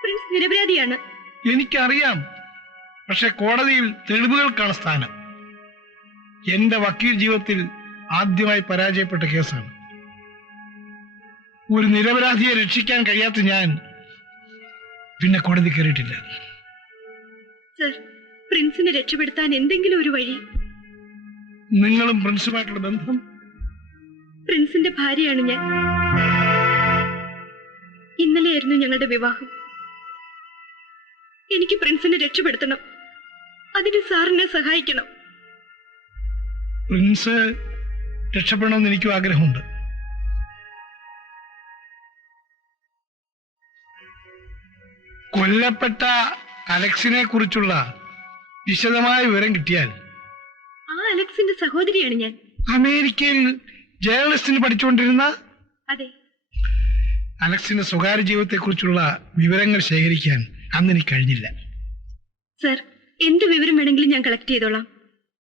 പ്രിൻസ് നിരപരാധിയാണ്. എനിക്കറിയാം. പക്ഷെ കോടതിയിൽ തെളിവുകൾക്കാണ് സ്ഥാനം. എന്റെ വക്കീൽ ജീവിതത്തിൽ ആദ്യമായി പരാജയപ്പെട്ട കേസാണ്. ഒരു നിരപരാധിയെ രക്ഷിക്കാൻ കഴിയാത്ത ഞാൻ പിന്നെ കോടതി കയറിയിട്ടില്ല. സർ, പ്രിൻസിനെ രക്ഷപ്പെടുത്താൻ എന്തെങ്കിലും ഒരു വഴി. നിങ്ങളും പ്രിൻസുമായിട്ടുള്ള ബന്ധം? പ്രിൻസിന്റെ ഭാര്യയാണ് ഞാൻ. ഇന്നലെയായിരുന്നു ഞങ്ങളുടെ വിവാഹം. എനിക്ക് പ്രിൻസിനെ രക്ഷപ്പെടുത്തണം. അതിന് സാറിനെ സഹായിക്കണം. പ്രിൻസ് രക്ഷപ്പെടണമെന്ന് എനിക്കും ആഗ്രഹമുണ്ട്. കൊല്ലപ്പെട്ട അലക്സിനെ കുറിച്ചുള്ള വിശദമായ വിവരം കിട്ടിയാൽ. ആ അലക്സിന്റെ സഹോദരിയാണ് ഞാൻ. അമേരിക്കയിൽ ജേർണലിസ്റ്റിന് പഠിച്ചുകൊണ്ടിരുന്ന? അതെ. അലക്സിന്റെ സ്വകാര്യ ജീവിതത്തെക്കുറിച്ചുള്ള വിവരങ്ങൾ ശേഖരിക്കാൻ അന്ന് എനിക്ക് കഴിഞ്ഞില്ല. സർ, എന്ത് വിവരം വേണമെങ്കിലും ഞാൻ കളക്ട് ചെയ്തോളാം.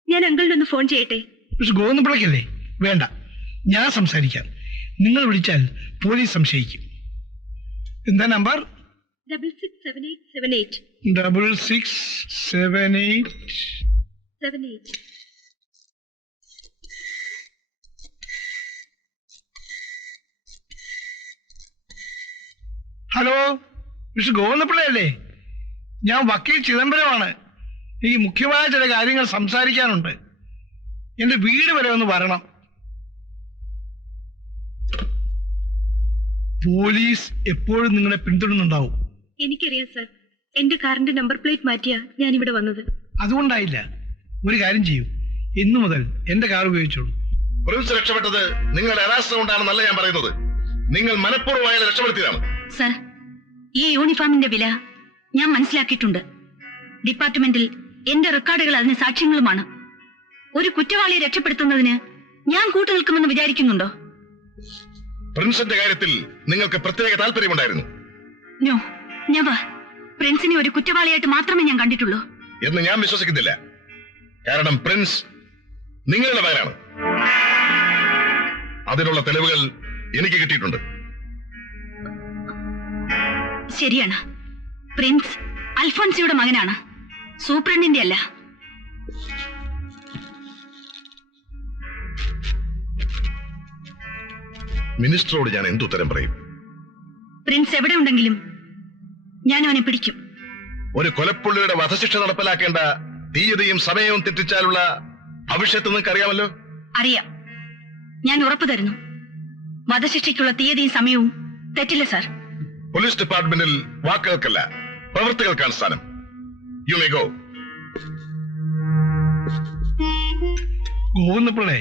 ഞാൻ അങ്കിളിനെ ഒന്ന് ഫോൺ ചെയ്യട്ടെ? ഗോവിന്ദപിള്ളയ്ക്കല്ലേ? വേണ്ട, ഞാൻ സംസാരിക്കാം. നിങ്ങൾ വിളിച്ചാൽ പോലീസ് സംശയിക്കും. എന്താ നമ്പർ? 667878. 667878. Hello, mister ഗോവിന്ദപിള്ളയല്ലേ? ഞാൻ വക്കീൽ ചിദംബരമാണ്. എനിക്ക് മുഖ്യമായ ചില കാര്യങ്ങൾ സംസാരിക്കാനുണ്ട്. എന്റെ വീട് വരെ ഒന്ന് വരണം. പോലീസ് എപ്പോഴും നിങ്ങളെ പിന്തുടരുന്നുണ്ടാവും. എനിക്കറിയാം സർ. എന്റെ കാറിന്റെ നമ്പർ പ്ലേറ്റ് മാറ്റിയാ ഞാൻ ഇവിടെ വന്നത്. അതുകൊണ്ടായില്ല. ഒരു കാര്യം ചെയ്യൂ, ഇന്നു മുതൽ എന്റെ കാർ ഉപയോഗിച്ചോളൂ. പ്രിൻസ് രക്ഷപ്പെട്ടത് നിങ്ങളുടെ അനാസ്ഥ കൊണ്ടാണെന്നല്ല ഞാൻ പറയുന്നത്. നിങ്ങൾ മനഃപൂർവ്വമായി രക്ഷപ്പെടുത്തിയതാണ്. സർ, ഈ യൂണിഫോമിന്റെ വില ഞാൻ മനസ്സിലാക്കിയിട്ടുണ്ട്. ഡിപ്പാർട്ട്മെന്റിൽ എന്റെ റെക്കോർഡുകൾ അതിന് സാക്ഷ്യങ്ങളുമാണ്. ഒരു കുറ്റവാളിയെ രക്ഷപ്പെടുത്തുന്നതിന് ഞാൻ കൂട്ടുനിൽക്കുമെന്ന് വിചാരിക്കുന്നുണ്ടോ? പ്രിൻസിന്റെ കാര്യത്തിൽ നിങ്ങൾക്ക് പ്രത്യേക താല്പര്യമുണ്ടായിരുന്നു. No, never. പ്രിൻസിനെ ഒരു കുറ്റവാളിയായിട്ട് മാത്രമേ ഞാൻ കണ്ടിട്ടുള്ളൂ എന്ന് ഞാൻ വിശ്വസിക്കുന്നില്ല. കാരണം പ്രിൻസ് നിങ്ങളുടെ മകനാണ്. അതിനുള്ള തെളിവുകൾ എനിക്ക് കിട്ടിയിട്ടുണ്ട്. ശരിയാണ്, പ്രിൻസ് അൽഫോൻസിയുടെ മകനാണ്, സൂപ്രണ്ടിന്റെ അല്ല. മിനിസ്റ്ററോട് ഞാൻ എന്തുത്തരം പറയും? പ്രിൻസ് എവിടെ ഉണ്ടെങ്കിലും ഞാൻ അവനെ പിടിക്കും. ഒരു കൊലപ്പുള്ളിയുടെ വധശിക്ഷ നടപ്പിലാക്കേണ്ട തീയതിയും സമയവും തെറ്റിച്ചാലുള്ള ഭവിഷ്യത്ത് നിങ്ങൾക്ക് അറിയാമല്ലോ. അറിയാം. ഞാൻ ഉറപ്പു തരുന്നു, വധശിക്ഷയ്ക്കുള്ള തീയതിയും സമയവും തെറ്റില്ല സാർ. പോലീസ് ഡിപ്പാർട്ട്മെന്റിൽ വാക്കുകൾക്കല്ല പ്രവൃത്തികൾക്കാണ് സ്ഥാനം. You may go. ഗോവിന്ദപിള്ളേ,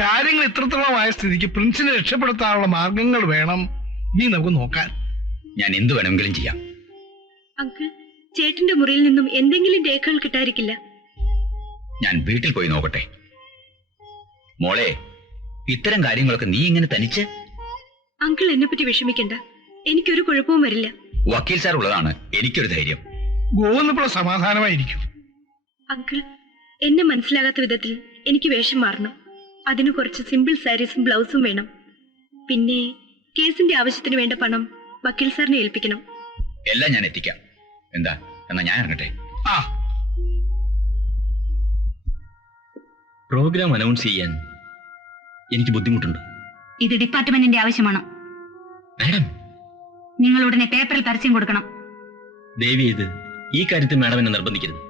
കാര്യങ്ങൾ ഇത്രത്തോളമായ സ്ഥിതിക്ക് പ്രിൻസിനെ രക്ഷപ്പെടുത്താനുള്ള മാർഗങ്ങൾ വേണം നീ നമുക്ക് നോക്കാൻ. ഞാൻ എന്തു വേണമെങ്കിലും ചെയ്യാം. അങ്കിൾ, ചേട്ടന്റെ മുറിയിൽ നിന്നും എന്തെങ്കിലും രേഖകൾ കിട്ടാതിരിക്കില്ല. ഞാൻ വീട്ടിൽ പോയി നോക്കട്ടെ. മോളെ, ഇത്തരം കാര്യങ്ങളൊക്കെ നീ ഇങ്ങനെ തനിച്ച്? അങ്കിൾ എന്നെ പറ്റി വിഷമിക്കണ്ട. എനിക്കൊരു കുഴപ്പവും വരില്ല. വക്കീൽ സാർ ഉള്ളതാണ് എനിക്കൊരു ധൈര്യം. ഗോവിന്ദപിള്ള സമാധാനമായിരിക്കും. അങ്കിൾ, എന്നെ മനസ്സിലാകാത്ത വിധത്തിൽ എനിക്ക് വേഷം മാറണം. അതിന് കുറച്ച് സിമ്പിൾ സാരീസും ബ്ലൗസും വേണം. പിന്നെ കേസിന്റെ ആവശ്യത്തിന് വേണ്ട പണം വക്കീൽ സാറിനെ ഏൽപ്പിക്കണം. എല്ലാം ഞാൻ എത്തിക്കാം. എന്താ, എന്നാ ഞാൻ ഇറങ്ങട്ടെ. പ്രോഗ്രാം അനൗൺസ് ചെയ്യാൻ എനിക്ക് ബുദ്ധിമുട്ടുണ്ട്. ഇത് ഡിപ്പാർട്ട്മെന്റിന്റെ ആവശ്യമാണ്. മാഡം, നിങ്ങൾ ഉടനെ പേപ്പറിൽ പരസ്യം കൊടുക്കണം. ദേവി, ഇത് ഈ കാര്യത്തിൽ മാഡം എന്നെ നിർബന്ധിക്കരുത്.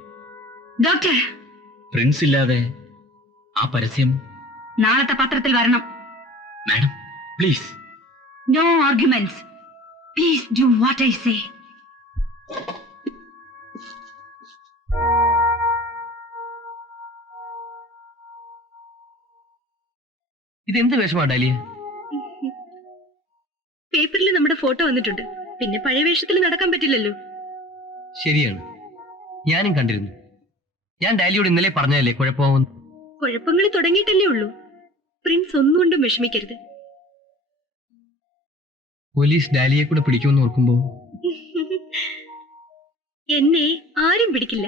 ഡോക്ടർ, പ്രിൻസ് ഇല്ലാതെ ആ പരസ്യം നാളത്തെ പത്രത്തിൽ വരണം. Madam, please. No arguments. Please do what I say. ഇതെന്ത് വേഷമാ ഡാലിയ? പേപ്പറിൽ നമ്മുടെ ഫോട്ടോ വന്നിട്ടുണ്ട്. പിന്നെ പഴയ വേഷത്തിൽ നടക്കാൻ പറ്റില്ലല്ലോ. ശരിയാണ്, ഞാനും കണ്ടിരുന്നു. ഞാൻ ഡാലിയോട് ഇന്നലെ പറഞ്ഞതല്ലേ കുഴപ്പമാവുന്നു. കുഴപ്പങ്ങൾ തുടങ്ങിയിട്ടല്ലേ ഉള്ളൂ. പ്രിൻസ് ഒന്നുകൊണ്ടും വിഷമിക്കരുത്. പോലീസ് ഡാലിയെ കൂടെ പിടിക്കുമെന്ന് ഓർക്കുമ്പോ എന്നെ ആരും പിടിക്കില്ല.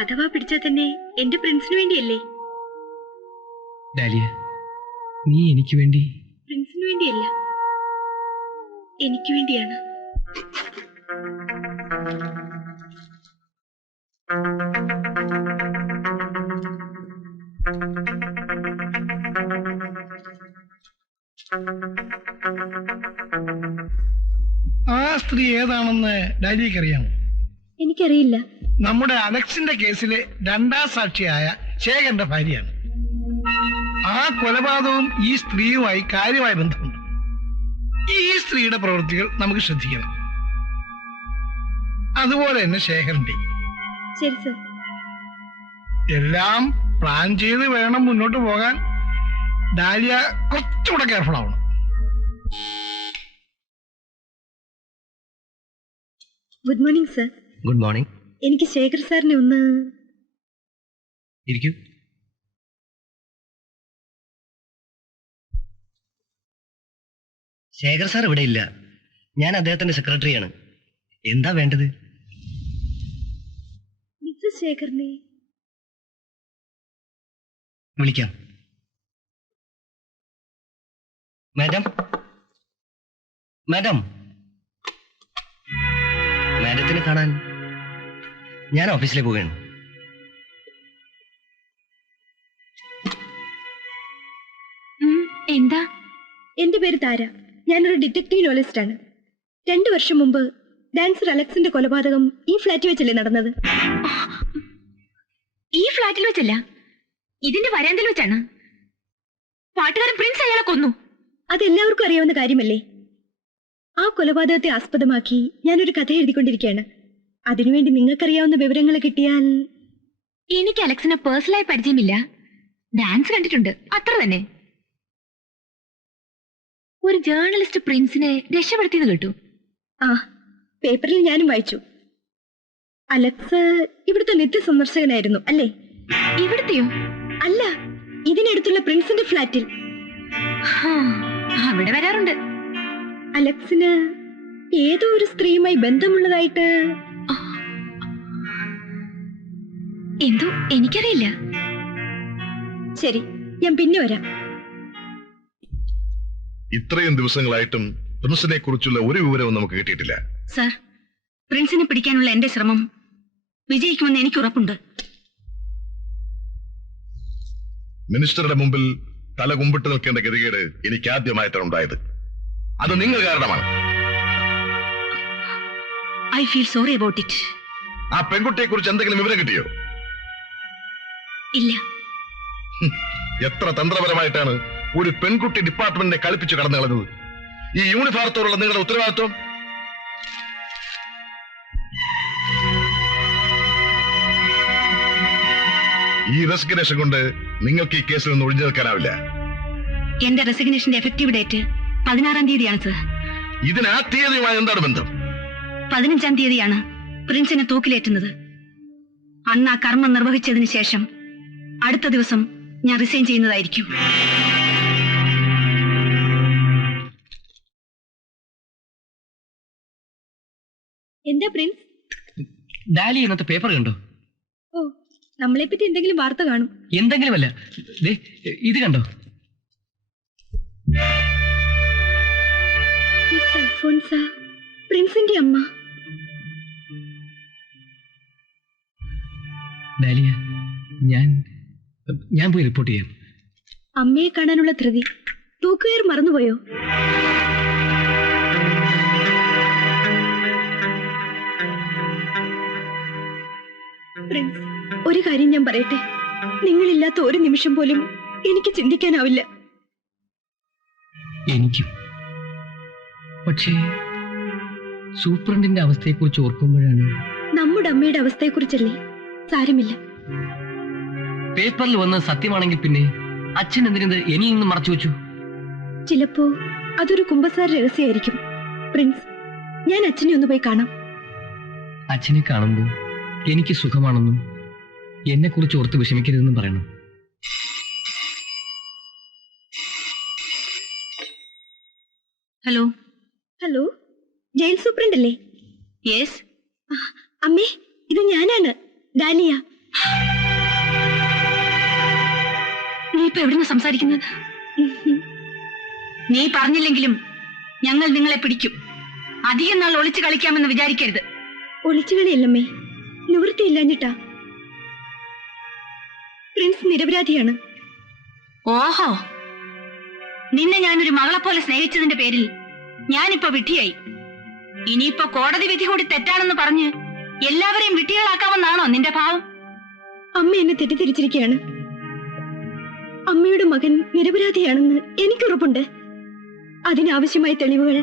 അഥവാ പിടിച്ചാൽ തന്നെ എന്റെ പ്രിൻസിന് വേണ്ടിയല്ലേ. ഡാലിയ, നീ എനിക്ക് വേണ്ടി. പ്രിൻസിന് വേണ്ടിയല്ല, എനിക്ക് വേണ്ടിയാണ്. ആ സ്ത്രീ ഏതാണെന്ന് ഡാലിക്ക് അറിയാമോ? എനിക്കറിയില്ല. നമ്മുടെ അലക്സിന്റെ കേസിലെ രണ്ടാം സാക്ഷിയായ ശേഖരന്റെ ഭാര്യയാണ്. ആ കൊലപാതകവും ഈ സ്ത്രീയുമായി കാര്യമായ ബന്ധമുണ്ട്. ഈ സ്ത്രീയുടെ പ്രവൃത്തികൾ നമുക്ക് ശ്രദ്ധിക്കണം. അതുപോലെ തന്നെ ശേഖരന്റെ. ശരി സർ. എല്ലാം പ്ലാൻ ചെയ്ത് വേണം മുന്നോട്ട് പോകാൻ. ഡാലിയ കുറച്ചുകൂടെ കെയർഫുൾ ആവണം. Good morning sir. Good morning. എനിക്ക് ശേഖർ സാറിനെ ഒന്ന്. ഇരിക്കൂ. ശേഖർ സാർ ഇവിടെ ഇല്ല. ഞാൻ അദ്ദേഹത്തിന്റെ സെക്രട്ടറിയാണ്. എന്താ വേണ്ടത്? മിസ്റ്റർ ശേഖറിനെ വിളിക്കാം. മാഡം, മാഡം, മാഡത്തിനെ കാണാൻ ഞാൻ ഓഫീസിലേക്ക് പോവുകയാണ്. എന്താ? എന്റെ പേര് താര. ഞാനൊരു ഡിറ്റക്റ്റീവ് നോവലിസ്റ്റ് ആണ്. 2 വർഷം മുമ്പ് ഡാൻസർ അലക്സിന്റെ കൊലപാതകം ഈ ഫ്ലാറ്റിൽ വെച്ചല്ലേ നടന്നത്? ഈ ഫ്ലാറ്റിൽ വെച്ചല്ല, ഇതിന്റെ വരാന്തയിൽ വെച്ചാണ്. പാട്ടുകാരൻ പ്രിൻസ് അയാളെ കൊന്നു. അതെല്ലാവർക്കും അറിയാവുന്ന കാര്യമല്ലേ. ആ കൊലപാതകത്തെ ആസ്പദമാക്കി ഞാനൊരു കഥ എഴുതിക്കൊണ്ടിരിക്കുകയാണ്. അതിനുവേണ്ടി നിങ്ങൾക്കറിയാവുന്ന വിവരങ്ങൾ കിട്ടിയാൽ. എനിക്ക് അലക്സിനെ പേഴ്സണലായി പരിചയമില്ല. ഡാൻസ് കണ്ടിട്ടുണ്ട്, അത്ര തന്നെ. ഒരു ജേർണലിസ്റ്റ് പ്രിൻസിനെ രക്ഷപ്പെടുത്തിയത് കേട്ടു. ആ, പേപ്പറിൽ ഞാനും വായിച്ചു. അലക്സ് ഇവിടുത്തെ നിത്യസന്ദർശകനായിരുന്നു അല്ലേ? ഇവിടുത്തെയോ? അല്ല, ഇതിനടുത്തുള്ള പ്രിൻസിന്റെ ഫ്ലാറ്റിൽ. അവിടെ വരാറുണ്ട്. അലക്സിന് ഏതോ ഒരു സ്ത്രീയുമായി ബന്ധമുള്ളതായിട്ട്. എന്തോ എനിക്കറിയില്ല. ശരി, ഞാൻ പിന്നെ വരാം. ഇത്രയും ദിവസങ്ങളായിട്ടും പ്രിൻസിനെ കുറിച്ചുള്ള ഒരു വിവരവും നമുക്ക് കിട്ടിയിട്ടില്ല. സർ, പ്രിൻസിനെ പിടിക്കാനുള്ള എന്റെ ശ്രമം വിജയിക്കുമെന്ന് എനിക്ക് ഉറപ്പുണ്ട്. മിനിസ്റ്ററുടെ മുമ്പിൽ തല കുമ്പിട്ട് നിൽക്കേണ്ട ഗതികേട് എനിക്ക് ആദ്യമായിട്ടാണ് ഉണ്ടായത്. അത് നിങ്ങൾ കാരണമാണ്. I feel sorry about it. ആ പെൺകുട്ടിയെ കുറിച്ച് എന്തെങ്കിലും വിവരം കിട്ടിയോ? ഇല്ല. എത്ര തന്ത്രപരമായിട്ടാണ് ഒരു പെൺകുട്ടി ഡിപ്പാർട്ട്മെന്റിനെ കളിപ്പിച്ച് കടന്നു കളഞ്ഞത്. ഈ യൂണിഫോമത്തോടുള്ള നിങ്ങളുടെ ഉത്തരവാദിത്വം. ഈ റെസിഗ്നേഷൻ കൊണ്ട് നിങ്ങൾക്ക് ഈ കേസിൽ നിന്ന് ഒഴിഞ്ഞു നിൽക്കാനാവില്ല. എന്റെ റെസിഗ്നേഷന്റെ എഫക്റ്റീവ് ഡേറ്റ് 16-ാം തീയതിയാണ് സർ. ഇതിന് ആ തീയതിയുമായി എന്താണ് ബന്ധം? 15-ാം തീയതിയാണ് പ്രിൻസിനെ തൂക്കിലേറ്റുന്നത്. അന്ന് ആ കർമ്മം നിർവഹിച്ചതിന് ശേഷം അടുത്ത ദിവസം ഞാൻ റിസൈൻ ചെയ്യുന്നതായിരിക്കും. എന്താ പ്രിൻസ്? ഡാലി ഇന്നത്തെ പേപ്പർ കണ്ടോ? ഓ, നമ്മളെ പറ്റി എന്തെങ്കിലും വാർത്ത കാണും. എന്തെങ്കിലും അല്ല, ഇത് കണ്ടോ? മിസ് അൽഫോൻസ, പ്രിൻസിന്റെ അമ്മ. ഡാലിയ, ഞാൻ പോയി റിപ്പോർട്ട് ചെയ്യാം. അമ്മയെ കാണാനുള്ള ധൃതി. തൂക്കുകയർ മറന്നുപോയോ? പ്രിൻസ്, ഒരു കാര്യം ഞാൻ പറയട്ടെ. നിങ്ങളില്ലാത്ത ഒരു നിമിഷം പോലും എനിക്ക് ചിന്തിക്കാനാവില്ല. എനിക്കും. പക്ഷേ സൂപ്രണ്ടിന്റെ അവസ്ഥയെക്കുറിച്ച് ഓർക്കുമ്പോഴാണ്. നമ്മുടെ അമ്മയുടെ അവസ്ഥയെക്കുറിച്ചല്ലേ? സാരമില്ല. പേപ്പറിൽ വന്നത് സത്യമാണെങ്കിൽ പിന്നെ അച്ഛൻ എന്തിനത് ഇനിയിൽ നിന്ന് മറച്ചു വെച്ചു? ചിലപ്പോ അതൊരു കുമ്പസാര രഹസ്യമായിരിക്കും. പ്രിൻസ്, ഞാൻ അച്ഛനെ ഒന്ന് പോയി കാണാം. അച്ഛനെ കാണുമ്പോൾ എനിക്ക് സുഖമാണെന്നും എന്നെ കുറിച്ച് ഓർത്ത് വിഷമിക്കരുതെന്നും പറയണം. ഹലോ. ഹലോ, ജയിൽ സൂപ്രണ്ട് അല്ലേ? യെസ്. അമ്മേ, ഇത് ഞാനാണ്, ഡാലിയ. നീ ഇപ്പൊ എവിടുന്ന് സംസാരിക്കുന്നത്? നീ പറഞ്ഞില്ലെങ്കിലും ഞങ്ങൾ നിങ്ങളെ പിടിക്കും. അധികം നാൾ ഒളിച്ചു കളിക്കാമെന്ന് വിചാരിക്കരുത്. ഒളിച്ചുകളിയല്ലമ്മേ, നിവൃത്തിയില്ലാഞ്ഞിട്ടാ. പ്രിൻസ് നിരപരാധിയാണ്. ഓഹോ, നിന്നെ ഞാനൊരു മകളെ പോലെ സ്നേഹിച്ചതിന്റെ പേരിൽ ഞാനിപ്പോ വിഡ്ഢിയായി. ഇനിയിപ്പോ കോടതി വിധി കൂടി തെറ്റാണെന്ന് പറഞ്ഞ് എല്ലാവരെയും വിഡ്ഢികളാക്കാമെന്നാണോ നിന്റെ ഭാവം? അമ്മ എന്നെ തെറ്റിദ്ധരിച്ചിരിക്കുകയാണ്. അമ്മയുടെ മകൻ നിരപരാധിയാണെന്ന് എനിക്കുറപ്പുണ്ട്. അതിനാവശ്യമായ തെളിവുകൾ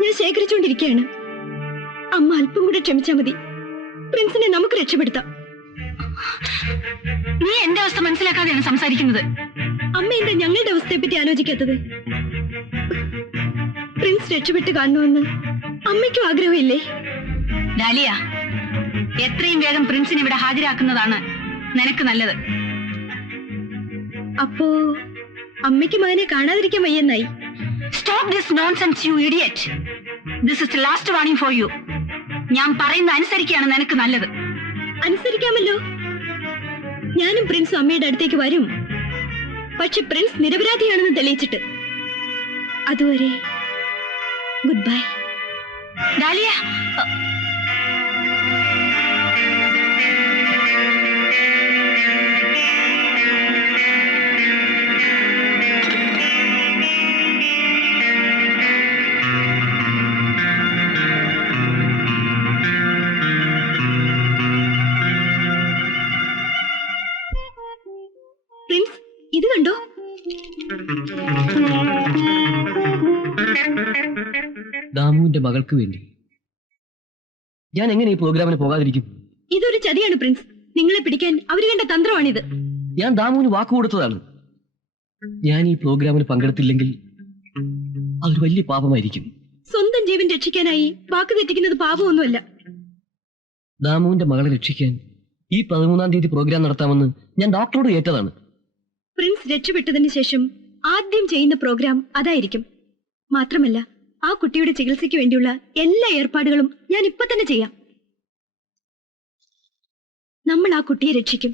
ഞാൻ ശേഖരിച്ചുകൊണ്ടിരിക്കുകയാണ്. അമ്മ അല്പം കൂടെ ക്ഷമിച്ചാൽ മതി. പ്രിൻസിനെ നമുക്ക് രക്ഷപ്പെടുത്താം. നീ എന്റെ അവസ്ഥ മനസ്സിലാക്കാതെയാണ് സംസാരിക്കുന്നത്. അമ്മ എന്താ ഞങ്ങളുടെ അവസ്ഥയെ പറ്റി ആലോചിക്കാത്തത്? പ്രിൻസ് രക്ഷപ്പെട്ട് കാണണമെന്ന് അമ്മയ്ക്കും ആഗ്രഹമില്ലേ? ഡാലിയ, എത്രയും വേഗം പ്രിൻസിനെ ഇവിടെ ഹാജരാക്കുന്നതാണ് നിനക്ക് നല്ലത്. അപ്പോ അമ്മയ്ക്ക് മകനെ കാണാതിരിക്കാൻ വയ്യെന്നായി. Stop this nonsense you idiot. This is the last warning for you. ഞാൻ പറയുന്നത് അനുസരിക്കുകയാണ് നിനക്ക് നല്ലത്. അനുസരിക്കാമല്ലോ. ഞാനും പ്രിൻസും അമ്മയുടെ അടുത്തേക്ക് വരും. പക്ഷെ പ്രിൻസ് നിരപരാധിയാണെന്ന് തെളിയിച്ചിട്ട്. അതുവരെ ഗുഡ് ബൈ. ഡാലിയ, പ്രിൻസ്, ഇത് കണ്ടോ? ദാമുവിന്റെ മകൾക്ക് വേണ്ടി ഞാൻ എങ്ങനെ ഈ പ്രോഗ്രാമിന് പോകാതിരിക്കും? ഇതൊരു ചതിയാണ് പ്രിൻസ്. നിങ്ങളെ പിടിക്കാൻ അവര് കണ്ട തന്ത്രമാണിത്. ഞാൻ ദാമുവിന് വാക്ക് കൊടുത്തതാണ്. ഞാൻ ഈ പ്രോഗ്രാമിന് പങ്കെടുത്തില്ലെങ്കിൽ അതൊരു വലിയ പാപമായിരിക്കും. സ്വന്തം ജീവൻ രക്ഷിക്കാനായി വാക്ക് തെറ്റിക്കുന്നത് പാപമൊന്നുമല്ല. ദാമുവിന്റെ മകളെ രക്ഷിക്കാൻ ഈ 13-ാം തീയതി പ്രോഗ്രാം നടത്താമെന്ന് ഞാൻ ഡോക്ടറോട് ഏറ്റതാണ്. പ്രിൻസ് രക്ഷപ്പെട്ടതിന് ശേഷം ആദ്യം ചെയ്യുന്ന പ്രോഗ്രാം അതായിരിക്കും. മാത്രമല്ല, ആ കുട്ടിയുടെ ചികിത്സയ്ക്ക് വേണ്ടിയുള്ള എല്ലാ ഏർപ്പാടുകളും ഞാൻ ഇപ്പൊ തന്നെ ചെയ്യാം. നമ്മൾ ആ കുട്ടിയെ രക്ഷിക്കും.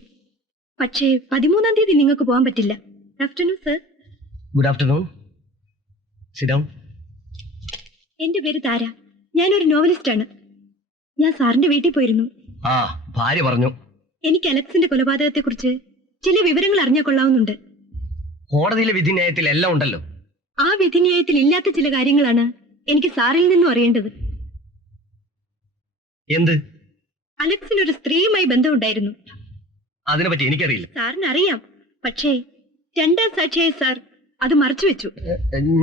പക്ഷേ 13-ാം തീയതി നിങ്ങൾക്ക് പോകാൻ പറ്റില്ല. Afternoon sir. Good afternoon. Sit down. എന്റെ പേര് താര. ഞാനൊരു നോവലിസ്റ്റാണ്. ഞാൻ സാറിന്റെ വീട്ടിൽ പോയിരുന്നു. ആ, ഭാര്യ പറഞ്ഞു. എനിക്ക് അലക്സിന്റെ കൊലപാതകത്തെക്കുറിച്ച് ചില വിവരങ്ങൾ അറിഞ്ഞാൽ കൊള്ളാവുന്നുണ്ട്. കോടതിയിലെ വിധിന്യായത്തിൽ എല്ലാം ഉണ്ടല്ലോ. ആ വിധിന്യായത്തിൽ ഇല്ലാത്ത ചില കാര്യങ്ങളാണ് എനിക്ക് സാറിൽ നിന്നും അറിയേണ്ടത്. എന്ത്? അലക്സിന് ഒരു സ്ത്രീയുമായി ബന്ധമുണ്ടായിരുന്നു. അതിനെപ്പറ്റി എനിക്കറിയില്ല. സാറിന് അറിയാം. പക്ഷേ രണ്ടാം സാക്ഷിയായ സാർ അത് മറച്ചുവെച്ചു.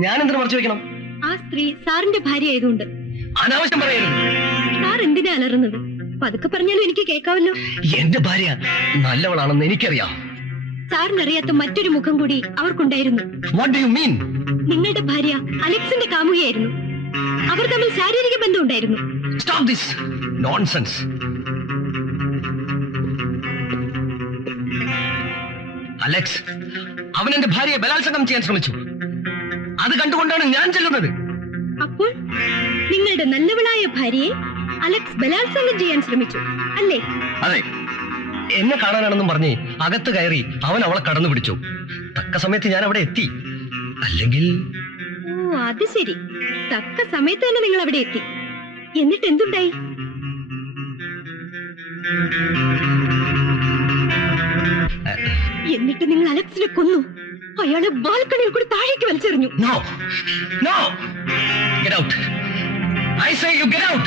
ഞാൻ എന്തിനു മറച്ചു വെക്കണം? ആ സ്ത്രീ സാറിന്റെ ഭാര്യ ആയതുകൊണ്ട്. അനാവശ്യം പറയരുത്. സാർ എന്തിനാ അലറുന്നത്? പതുക്കെ പറഞ്ഞാലും എനിക്ക് കേൾക്കാവല്ലോ. എന്റെ ഭാര്യ നല്ലവളാണെന്ന് എനിക്കറിയാം. സാറിനറിയാത്ത മറ്റൊരു മുഖം കൂടി അവർക്കുണ്ടായിരുന്നു. What do you mean? നിങ്ങളുടെ ഭാര്യ അലക്സിന്റെ കാമുകയായിരുന്നു. അവർ തമ്മിൽ ശാരീരിക ബന്ധമുണ്ടായിരുന്നു. Stop this nonsense. അലക്സ് അവൻ എന്റെ ഭാര്യയെ ബലാത്സംഗം ചെയ്യാൻ ശ്രമിച്ചു. അത് കണ്ടുകൊണ്ടാണ് ഞാൻ ചെല്ലുന്നത്. അപ്പോൾ നിങ്ങളുടെ നല്ലവളായ ഭാര്യയെ അലക്സ് ബലാത്സംഗം ചെയ്യാൻ ശ്രമിച്ചു അല്ലേ? അതെ. എന്നെ കാണാനാണെന്നും പറഞ്ഞ് അകത്ത് കയറി അവൻ അവളെ കടന്നു പിടിച്ചു. തക്ക സമയത്ത് ഞാൻ അവിടെ എത്തി. അല്ലെങ്കിൽ... ഓ, അത് ശരി. തക്ക സമയത്ത് തന്നെ നിങ്ങൾ അവിടെ എത്തി. എന്നിട്ട് എന്തുണ്ടായി? എന്നിട്ട് നിങ്ങൾ അലക്സിനെ കൊന്നു. അയാളെ ബാൽക്കണിയിൽ കൂടി താഴേക്ക് വലിച്ചെറിഞ്ഞു. No. No. Get out. I say you get out.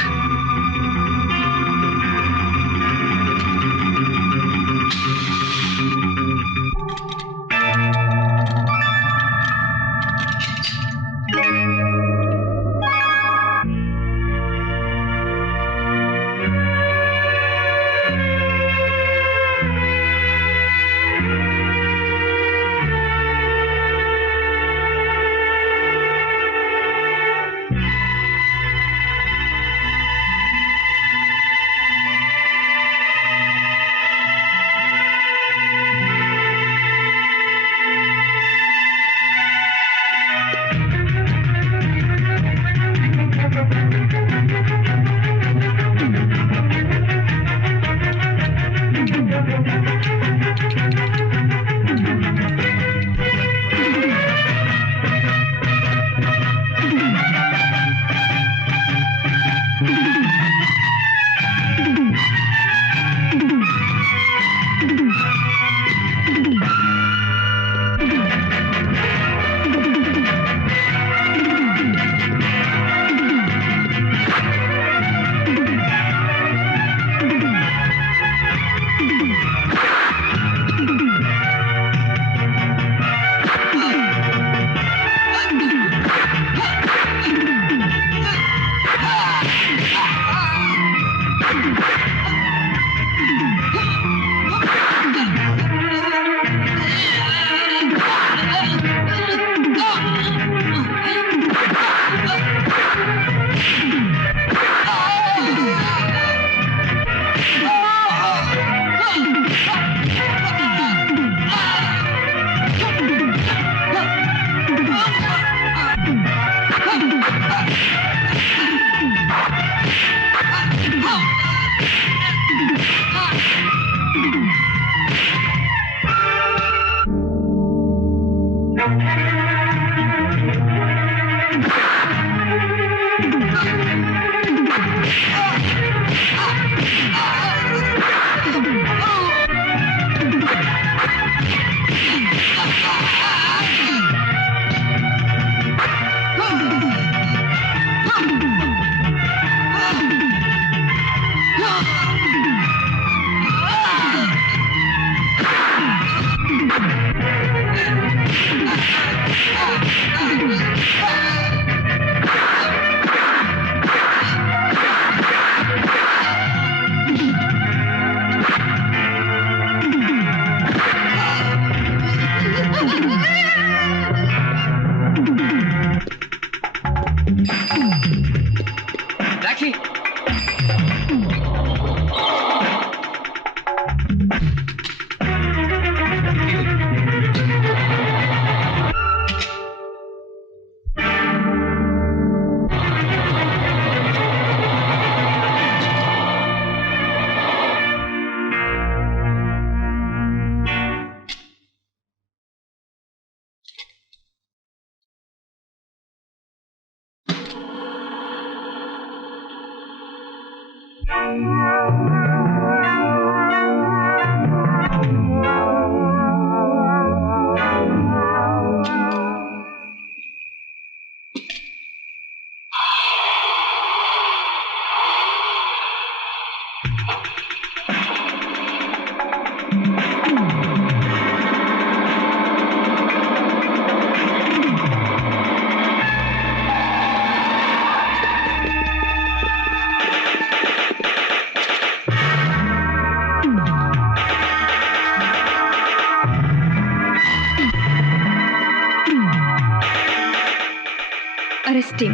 Arrest him.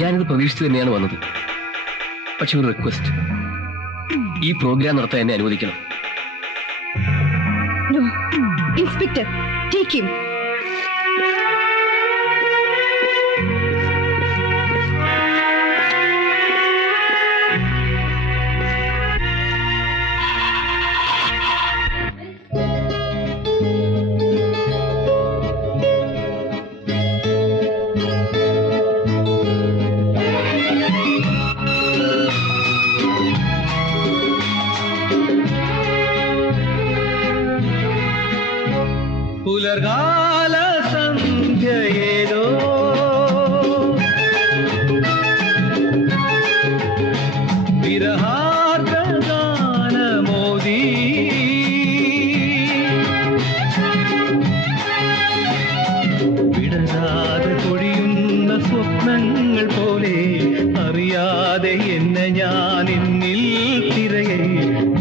ഞാനിത് പ്രതീക്ഷിച്ചു തന്നെയാണ് വന്നത്. പക്ഷെ ഒരു റിക്വസ്റ്റ്, ഈ പ്രോഗ്രാം നടത്താൻ എന്നെ അനുവദിക്കണം. No, Inspector, take him. പുലർകാല സന്ധ്യയേതോ വിരഹാർദ്രഗാനമോദി വിടരാതെ പൊഴിയുന്ന സ്വപ്നങ്ങൾ പോലെ അറിയാതെ എന്നെ ഞാൻ എന്നിൽ തിരയെ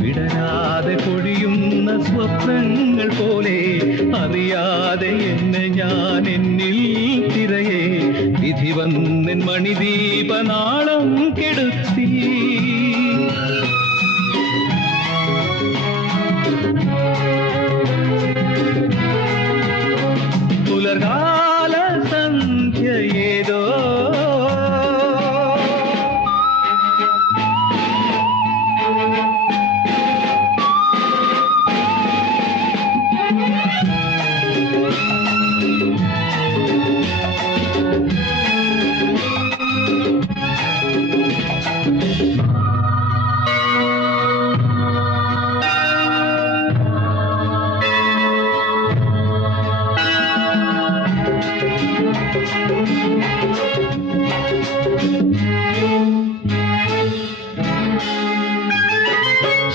വിടരാതെ പൊഴിയുന്ന സ്വപ്നങ്ങൾ പോലെ അറിയാതെ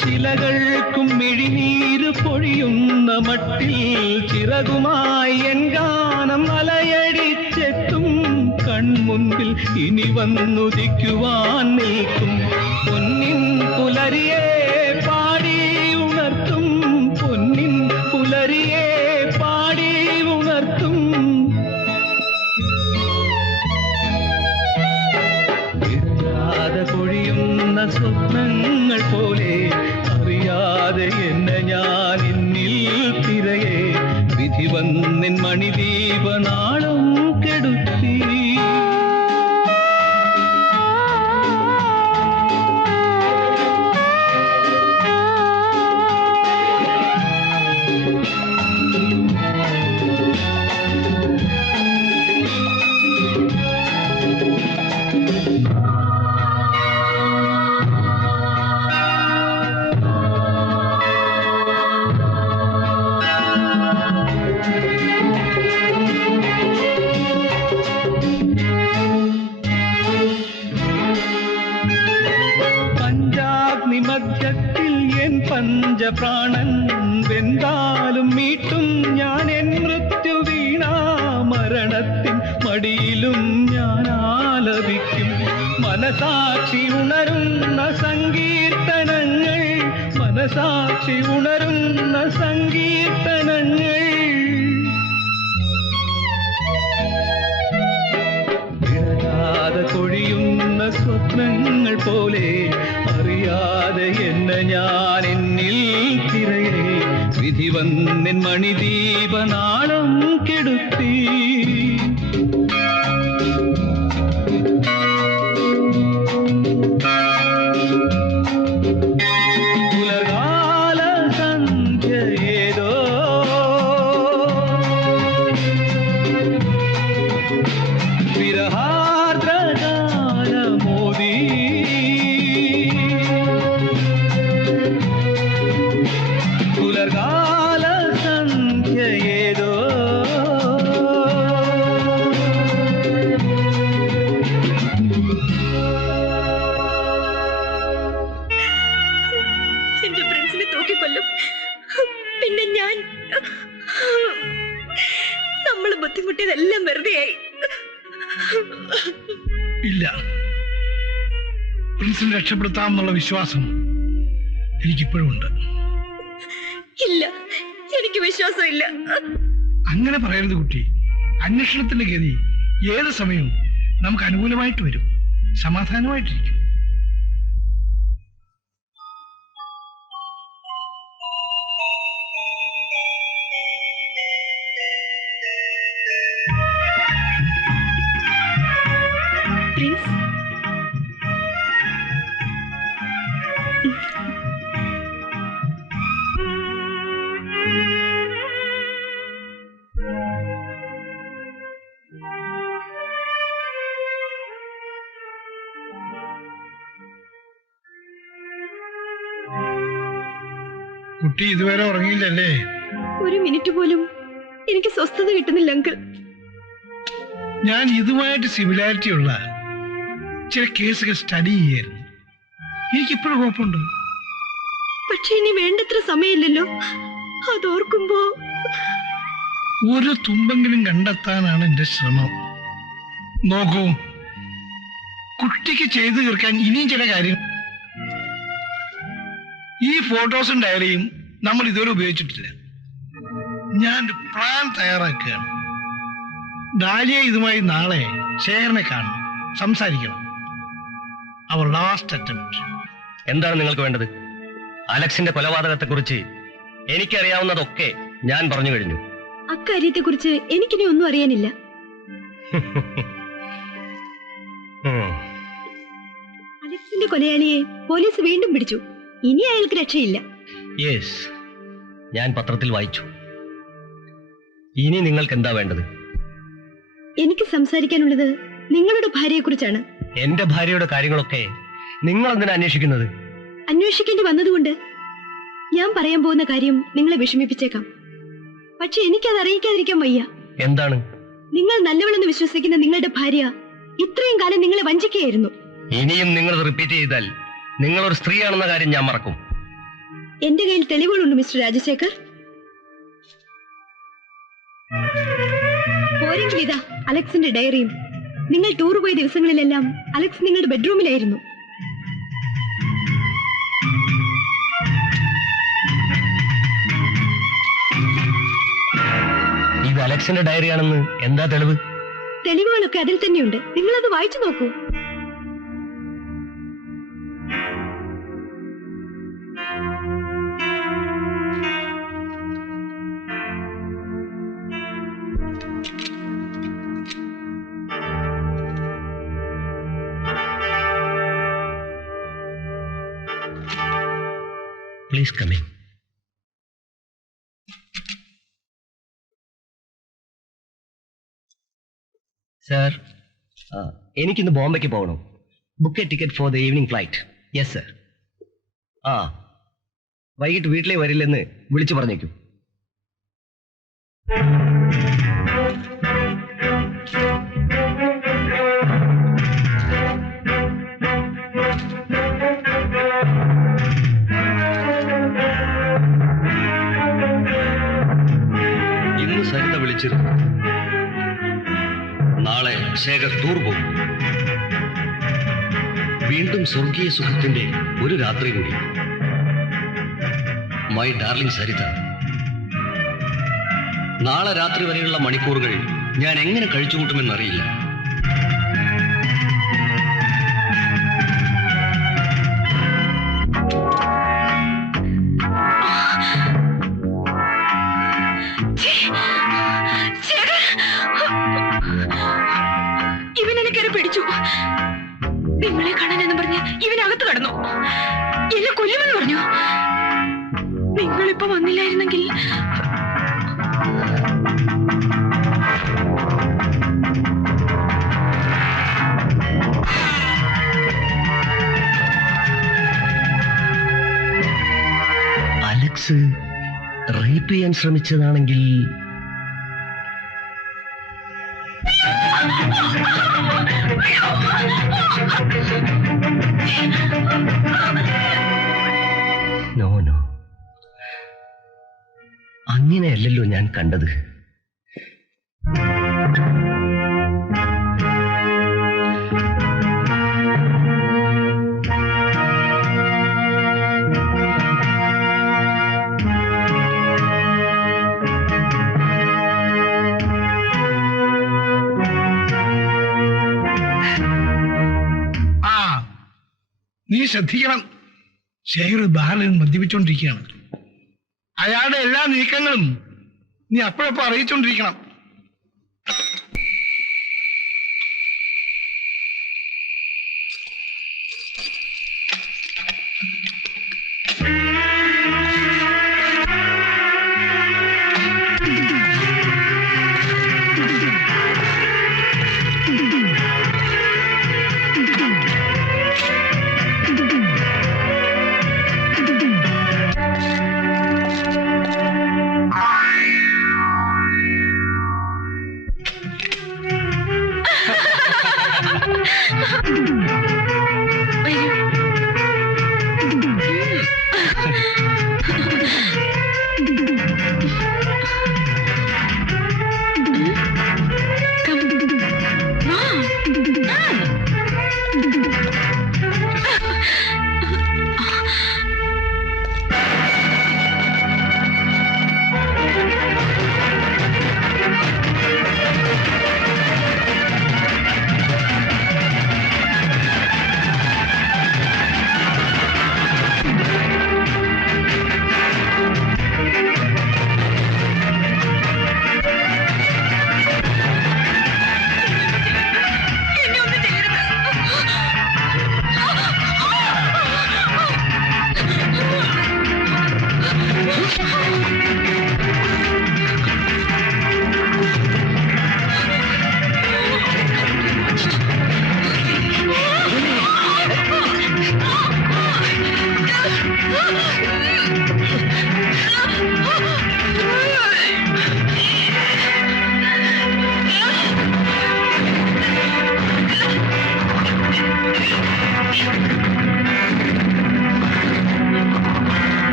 ശിലകൾക്കും മിഴിനീര് പൊഴിയുന്ന മട്ടിൽ ചിറകുമായി എൻ ഗാനം അലയടിച്ചെത്തും കൺമുൻപിൽ ഇനി വന്നുദിക്കുവാൻ നിൽക്കും പൊന്നിൻ പുലരിയെ പാടി ഉണർത്തും പൊന്നിൻ പുലരിയെ പാടി ഉണർത്തും വിടാതെ പൊഴിയുന്ന സ്വപ്നങ്ങൾ പോലെ അറിയാതെ എന്നെ ഞാൻ എന്നിൽ തിരയെ വിധി വന്നിൻ മണിദീപനാളം കെടുത്തി മധ്യത്തിൽ എൻ പഞ്ചപ്രാണൻ വെന്താലും മീട്ടും ഞാൻ എൻ മൃത്യു വീണ മരണത്തിൻ മടിയിലും ഞാൻ ആലപിക്കും മനസാക്ഷി ഉണരുന്ന സങ്കീർത്തനങ്ങൾ മനസാക്ഷി ഉണരുന്ന സങ്കീർത്തനങ്ങൾ വിടാതെ കൊഴിയുന്ന സ്വപ്നങ്ങൾ പോലെ അറിയാതെ എന്നെ ഞാൻ എന്നിൽ തിരയെ വിധി വന്നിൻ മണിദീപനാളം കെടുത്തി പുലർകാല സന്ധ്യ ഏതോ വിരഹാർദ്രകാലമോദി പുലർകാല സന്ധ്യ ഏതോ എന്റെ ഫ്രണ്ട്സിനെ തൂക്കിക്കൊല്ലും. പിന്നെ ഞാൻ നമ്മൾ ബുദ്ധിമുട്ടിയതെല്ലാം വെറുതെയായി. ഇല്ല, പ്രിൻസിനെ രക്ഷപ്പെടുത്താമെന്നുള്ള വിശ്വാസം എനിക്കിപ്പോഴും ഉണ്ട്. ഇല്ല, എനിക്ക് വിശ്വാസമില്ല. അങ്ങനെ പറയരുത് കുട്ടി. അന്വേഷണത്തിന്റെ ഗതി ഏത് സമയവും നമുക്ക് അനുകൂലമായിട്ട് വരും. സമാധാനമായിട്ടിരിക്കും. പ്രിൻസ്, കുട്ടി ഇതുവരെ ഉറങ്ങിയില്ലല്ലേ? ഒരു മിനിറ്റ് പോലും എനിക്ക് സ്വസ്ഥത കിട്ടുന്നില്ല അങ്കിൾ. ഞാൻ ഇതുമായിട്ട് സിമിലാരിറ്റി ഉള്ള ചില കേസുകൾ സ്റ്റഡി ചെയ്യായിരുന്നു. എനിക്കിപ്പോഴും കുഴപ്പമുണ്ട്. പക്ഷെ ഇനി വേണ്ടത്ര സമയമില്ലല്ലോ. അതോർക്കുമ്പോ ഒരു തുമ്പെങ്കിലും കണ്ടെത്താനാണ് എന്റെ ശ്രമം. നോക്കൂ, കുട്ടിക്ക് ചെയ്തു തീർക്കാൻ ഇനിയും ചില കാര്യം. ഈ ഫോട്ടോസും ഡയറിയും നമ്മൾ ഇതുവരെ ഉപയോഗിച്ചിട്ടില്ല. ഞാനൊരു പ്ലാൻ തയ്യാറാക്കുകയാണ്. ഡാലിയ ഇതുമായി നാളെ ശേഖരനെ കാണണം, സംസാരിക്കണം. അവർ ലാസ്റ്റ് അറ്റംപ്റ്റ്. എന്താണ് നിങ്ങൾക്ക് വേണ്ടത്? അലക്സിന്റെ കൊലപാതകത്തെക്കുറിച്ച് എനിക്കറിയാവുന്നതൊക്കെ ഞാൻ പറഞ്ഞു കഴിഞ്ഞു. അക്കാര്യത്തെക്കുറിച്ച് എനിക്കിനി ഒന്നും അറിയാനില്ല. അലക്സിന്റെ കൊലയാളിയെ പോലീസ് വീണ്ടും പിടിച്ചു. ഇനി അയാൾക്ക് രക്ഷയില്ല. യെസ്, ഞാൻ പത്രത്തിൽ വായിച്ചു. ഇനി നിങ്ങൾക്ക് എന്താ വേണ്ടത്? എനിക്ക് സംസാരിക്കാനുള്ളത് നിങ്ങളുടെ ഭാര്യയെക്കുറിച്ചാണ്. എന്റെ ഭാര്യയുടെ കാര്യങ്ങളൊക്കെ നിങ്ങൾ എന്തിനാ അന്വേഷിക്കുന്നത്? അന്വേഷിക്കേണ്ടി വന്നതുകൊണ്ട്. ഞാൻ പറയാൻ പോകുന്ന കാര്യം നിങ്ങളെ വിഷമിപ്പിച്ചേക്കാം. പക്ഷെ എനിക്കത് അറിയിക്കാതിരിക്കാൻ വയ്യ. എന്താണ്? നിങ്ങൾ നല്ലവളെന്ന് വിശ്വസിക്കുന്ന നിങ്ങളുടെ ഭാര്യ ഇത്രയും കാലം നിങ്ങളെ വഞ്ചിക്കുകയായിരുന്നു. ഇനിയും നിങ്ങൾ റിപ്പീറ്റ് ചെയ്താൽ നിങ്ങൾ ഒരു സ്ത്രീയാണെന്ന കാര്യം ഞാൻ മറക്കും. എന്റെ കയ്യിൽ തെളിവുകളുണ്ട് മിസ്റ്റർ രാജശേഖർ. പോരെങ്കിൽ ഇതാ അലക്സിന്റെ ഡയറിയും. നിങ്ങൾ ടൂർ പോയ ദിവസങ്ങളിലെല്ലാം അലക്സ് നിങ്ങളുടെ ബെഡ്റൂമിലായിരുന്നു. ഇത് അലക്സിന്റെ ഡയറിയാണെന്ന് എന്താ തെളിവ്? തെളിവുകളൊക്കെ അതിൽ തന്നെയുണ്ട്. നിങ്ങളത് വായിച്ചു നോക്കൂ. Please come in. സർ, എനിക്കിന്ന് ബോംബെക്ക് പോകണം. Book A ticket for the evening flight. Yes sir. വൈകിട്ട് വീട്ടിലേ വരില്ലെന്ന് വിളിച്ചു പറഞ്ഞേക്കും. ഇന്ന് സരിത വിളിച്ചിരുന്നു. നാളെ ശേഖർ ടൂർ പോകും. വീണ്ടും സ്വർഗീയ സുഖത്തിന്റെ ഒരു രാത്രി കൂടി. മൈ ഡാർലിംഗ് സരിത, നാളെ രാത്രി വരെയുള്ള മണിക്കൂറുകൾ ഞാൻ എങ്ങനെ കഴിച്ചുകൂട്ടുമെന്നറിയില്ല. പിടിച്ചു. നിങ്ങളെ കാണാനെന്ന് പറഞ്ഞ് ഇവനകത്ത് കടന്നു. എന്നെ കൊല്ലുമെന്ന് പറഞ്ഞു. നിങ്ങളിപ്പോ വന്നില്ലായിരുന്നെങ്കിൽ അലക്സ് റേപ്പ് ചെയ്യാൻ ശ്രമിച്ചതാണെങ്കിൽ നോ നോ, അങ്ങനെയല്ലല്ലോ ഞാൻ കണ്ടത്. നീ ശ്രദ്ധിക്കണം, ശേഖർ ബാറിൽ മദ്യപിച്ചോണ്ടിരിക്കുകയാണ്. അയാളുടെ എല്ലാ നീക്കങ്ങളും നീ അപ്പോഴപ്പോ അറിയിച്ചോണ്ടിരിക്കണം.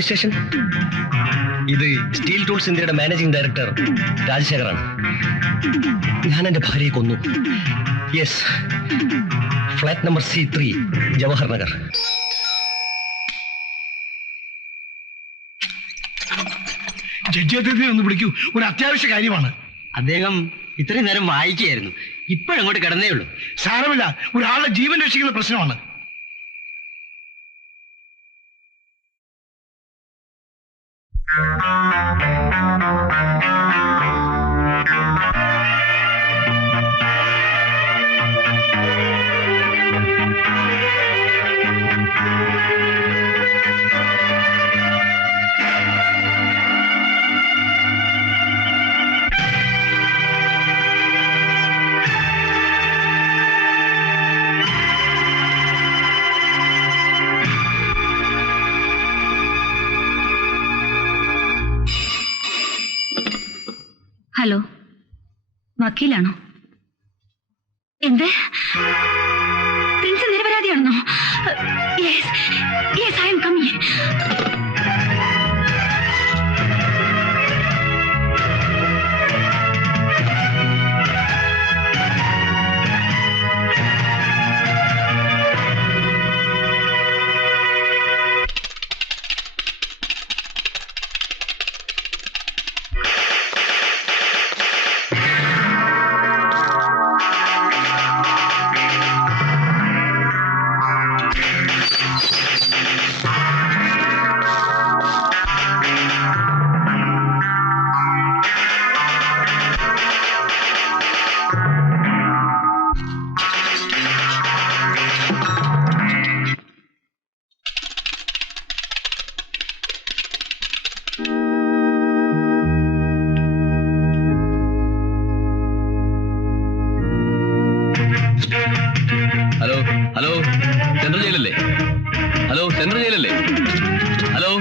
Police station? ഇത് steel tools India managing director രാജശേഖറാണ്. ഞാൻ എന്റെ ഭാര്യയെ കൊന്നു. Yes, flat number C3, Jawahar Nagar. Judge അദ്ദേഹത്തെ ഒന്ന് വിളിക്കൂ, ഒരു അത്യാവശ്യ കാര്യമാണ്. അദ്ദേഹം ഇത്രയും നേരം വായിക്കുകയായിരുന്നു, ഇപ്പോഴങ്ങോട്ട് കിടന്നേ ഉള്ളൂ. സാരമില്ല, ഒരാളുടെ ജീവൻ രക്ഷിക്കുന്ന പ്രശ്നമാണ്. ഹലോ, വക്കീലാണോ? എന്ത്? പ്രിൻസ് നിരപരാധിയാണെന്നോ? Yes yes, I am coming. Hello hello, central ജയിലല്ലേ? ഹലോ, സെൻട്രൽ ജയിലല്ലേ? Hello.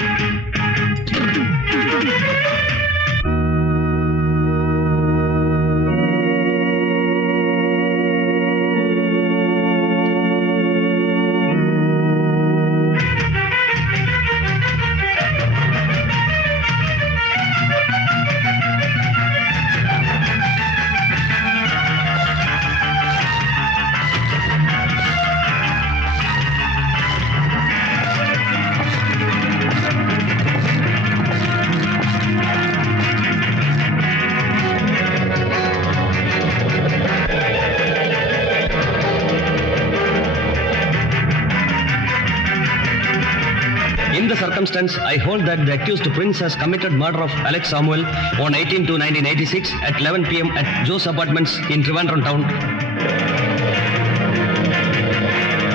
In the circumstance, I hold that the accused Prince has committed murder of Alex Samuel on 18/2/1986 at 11 p.m. at Joe's Apartments in Trivandrum town.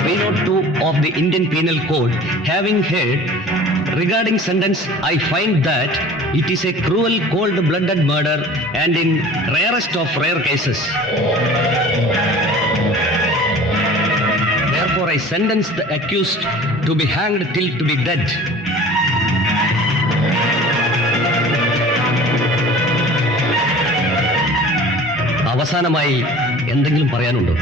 302 of the Indian Penal Code. Having heard regarding sentence, I find that it is a cruel, cold-blooded murder and in rarest of rare cases. Therefore, I sentence the accused to be hanged till to be dead. അവസാനമായി എന്തെങ്കിലും പറയാനുണ്ടോ?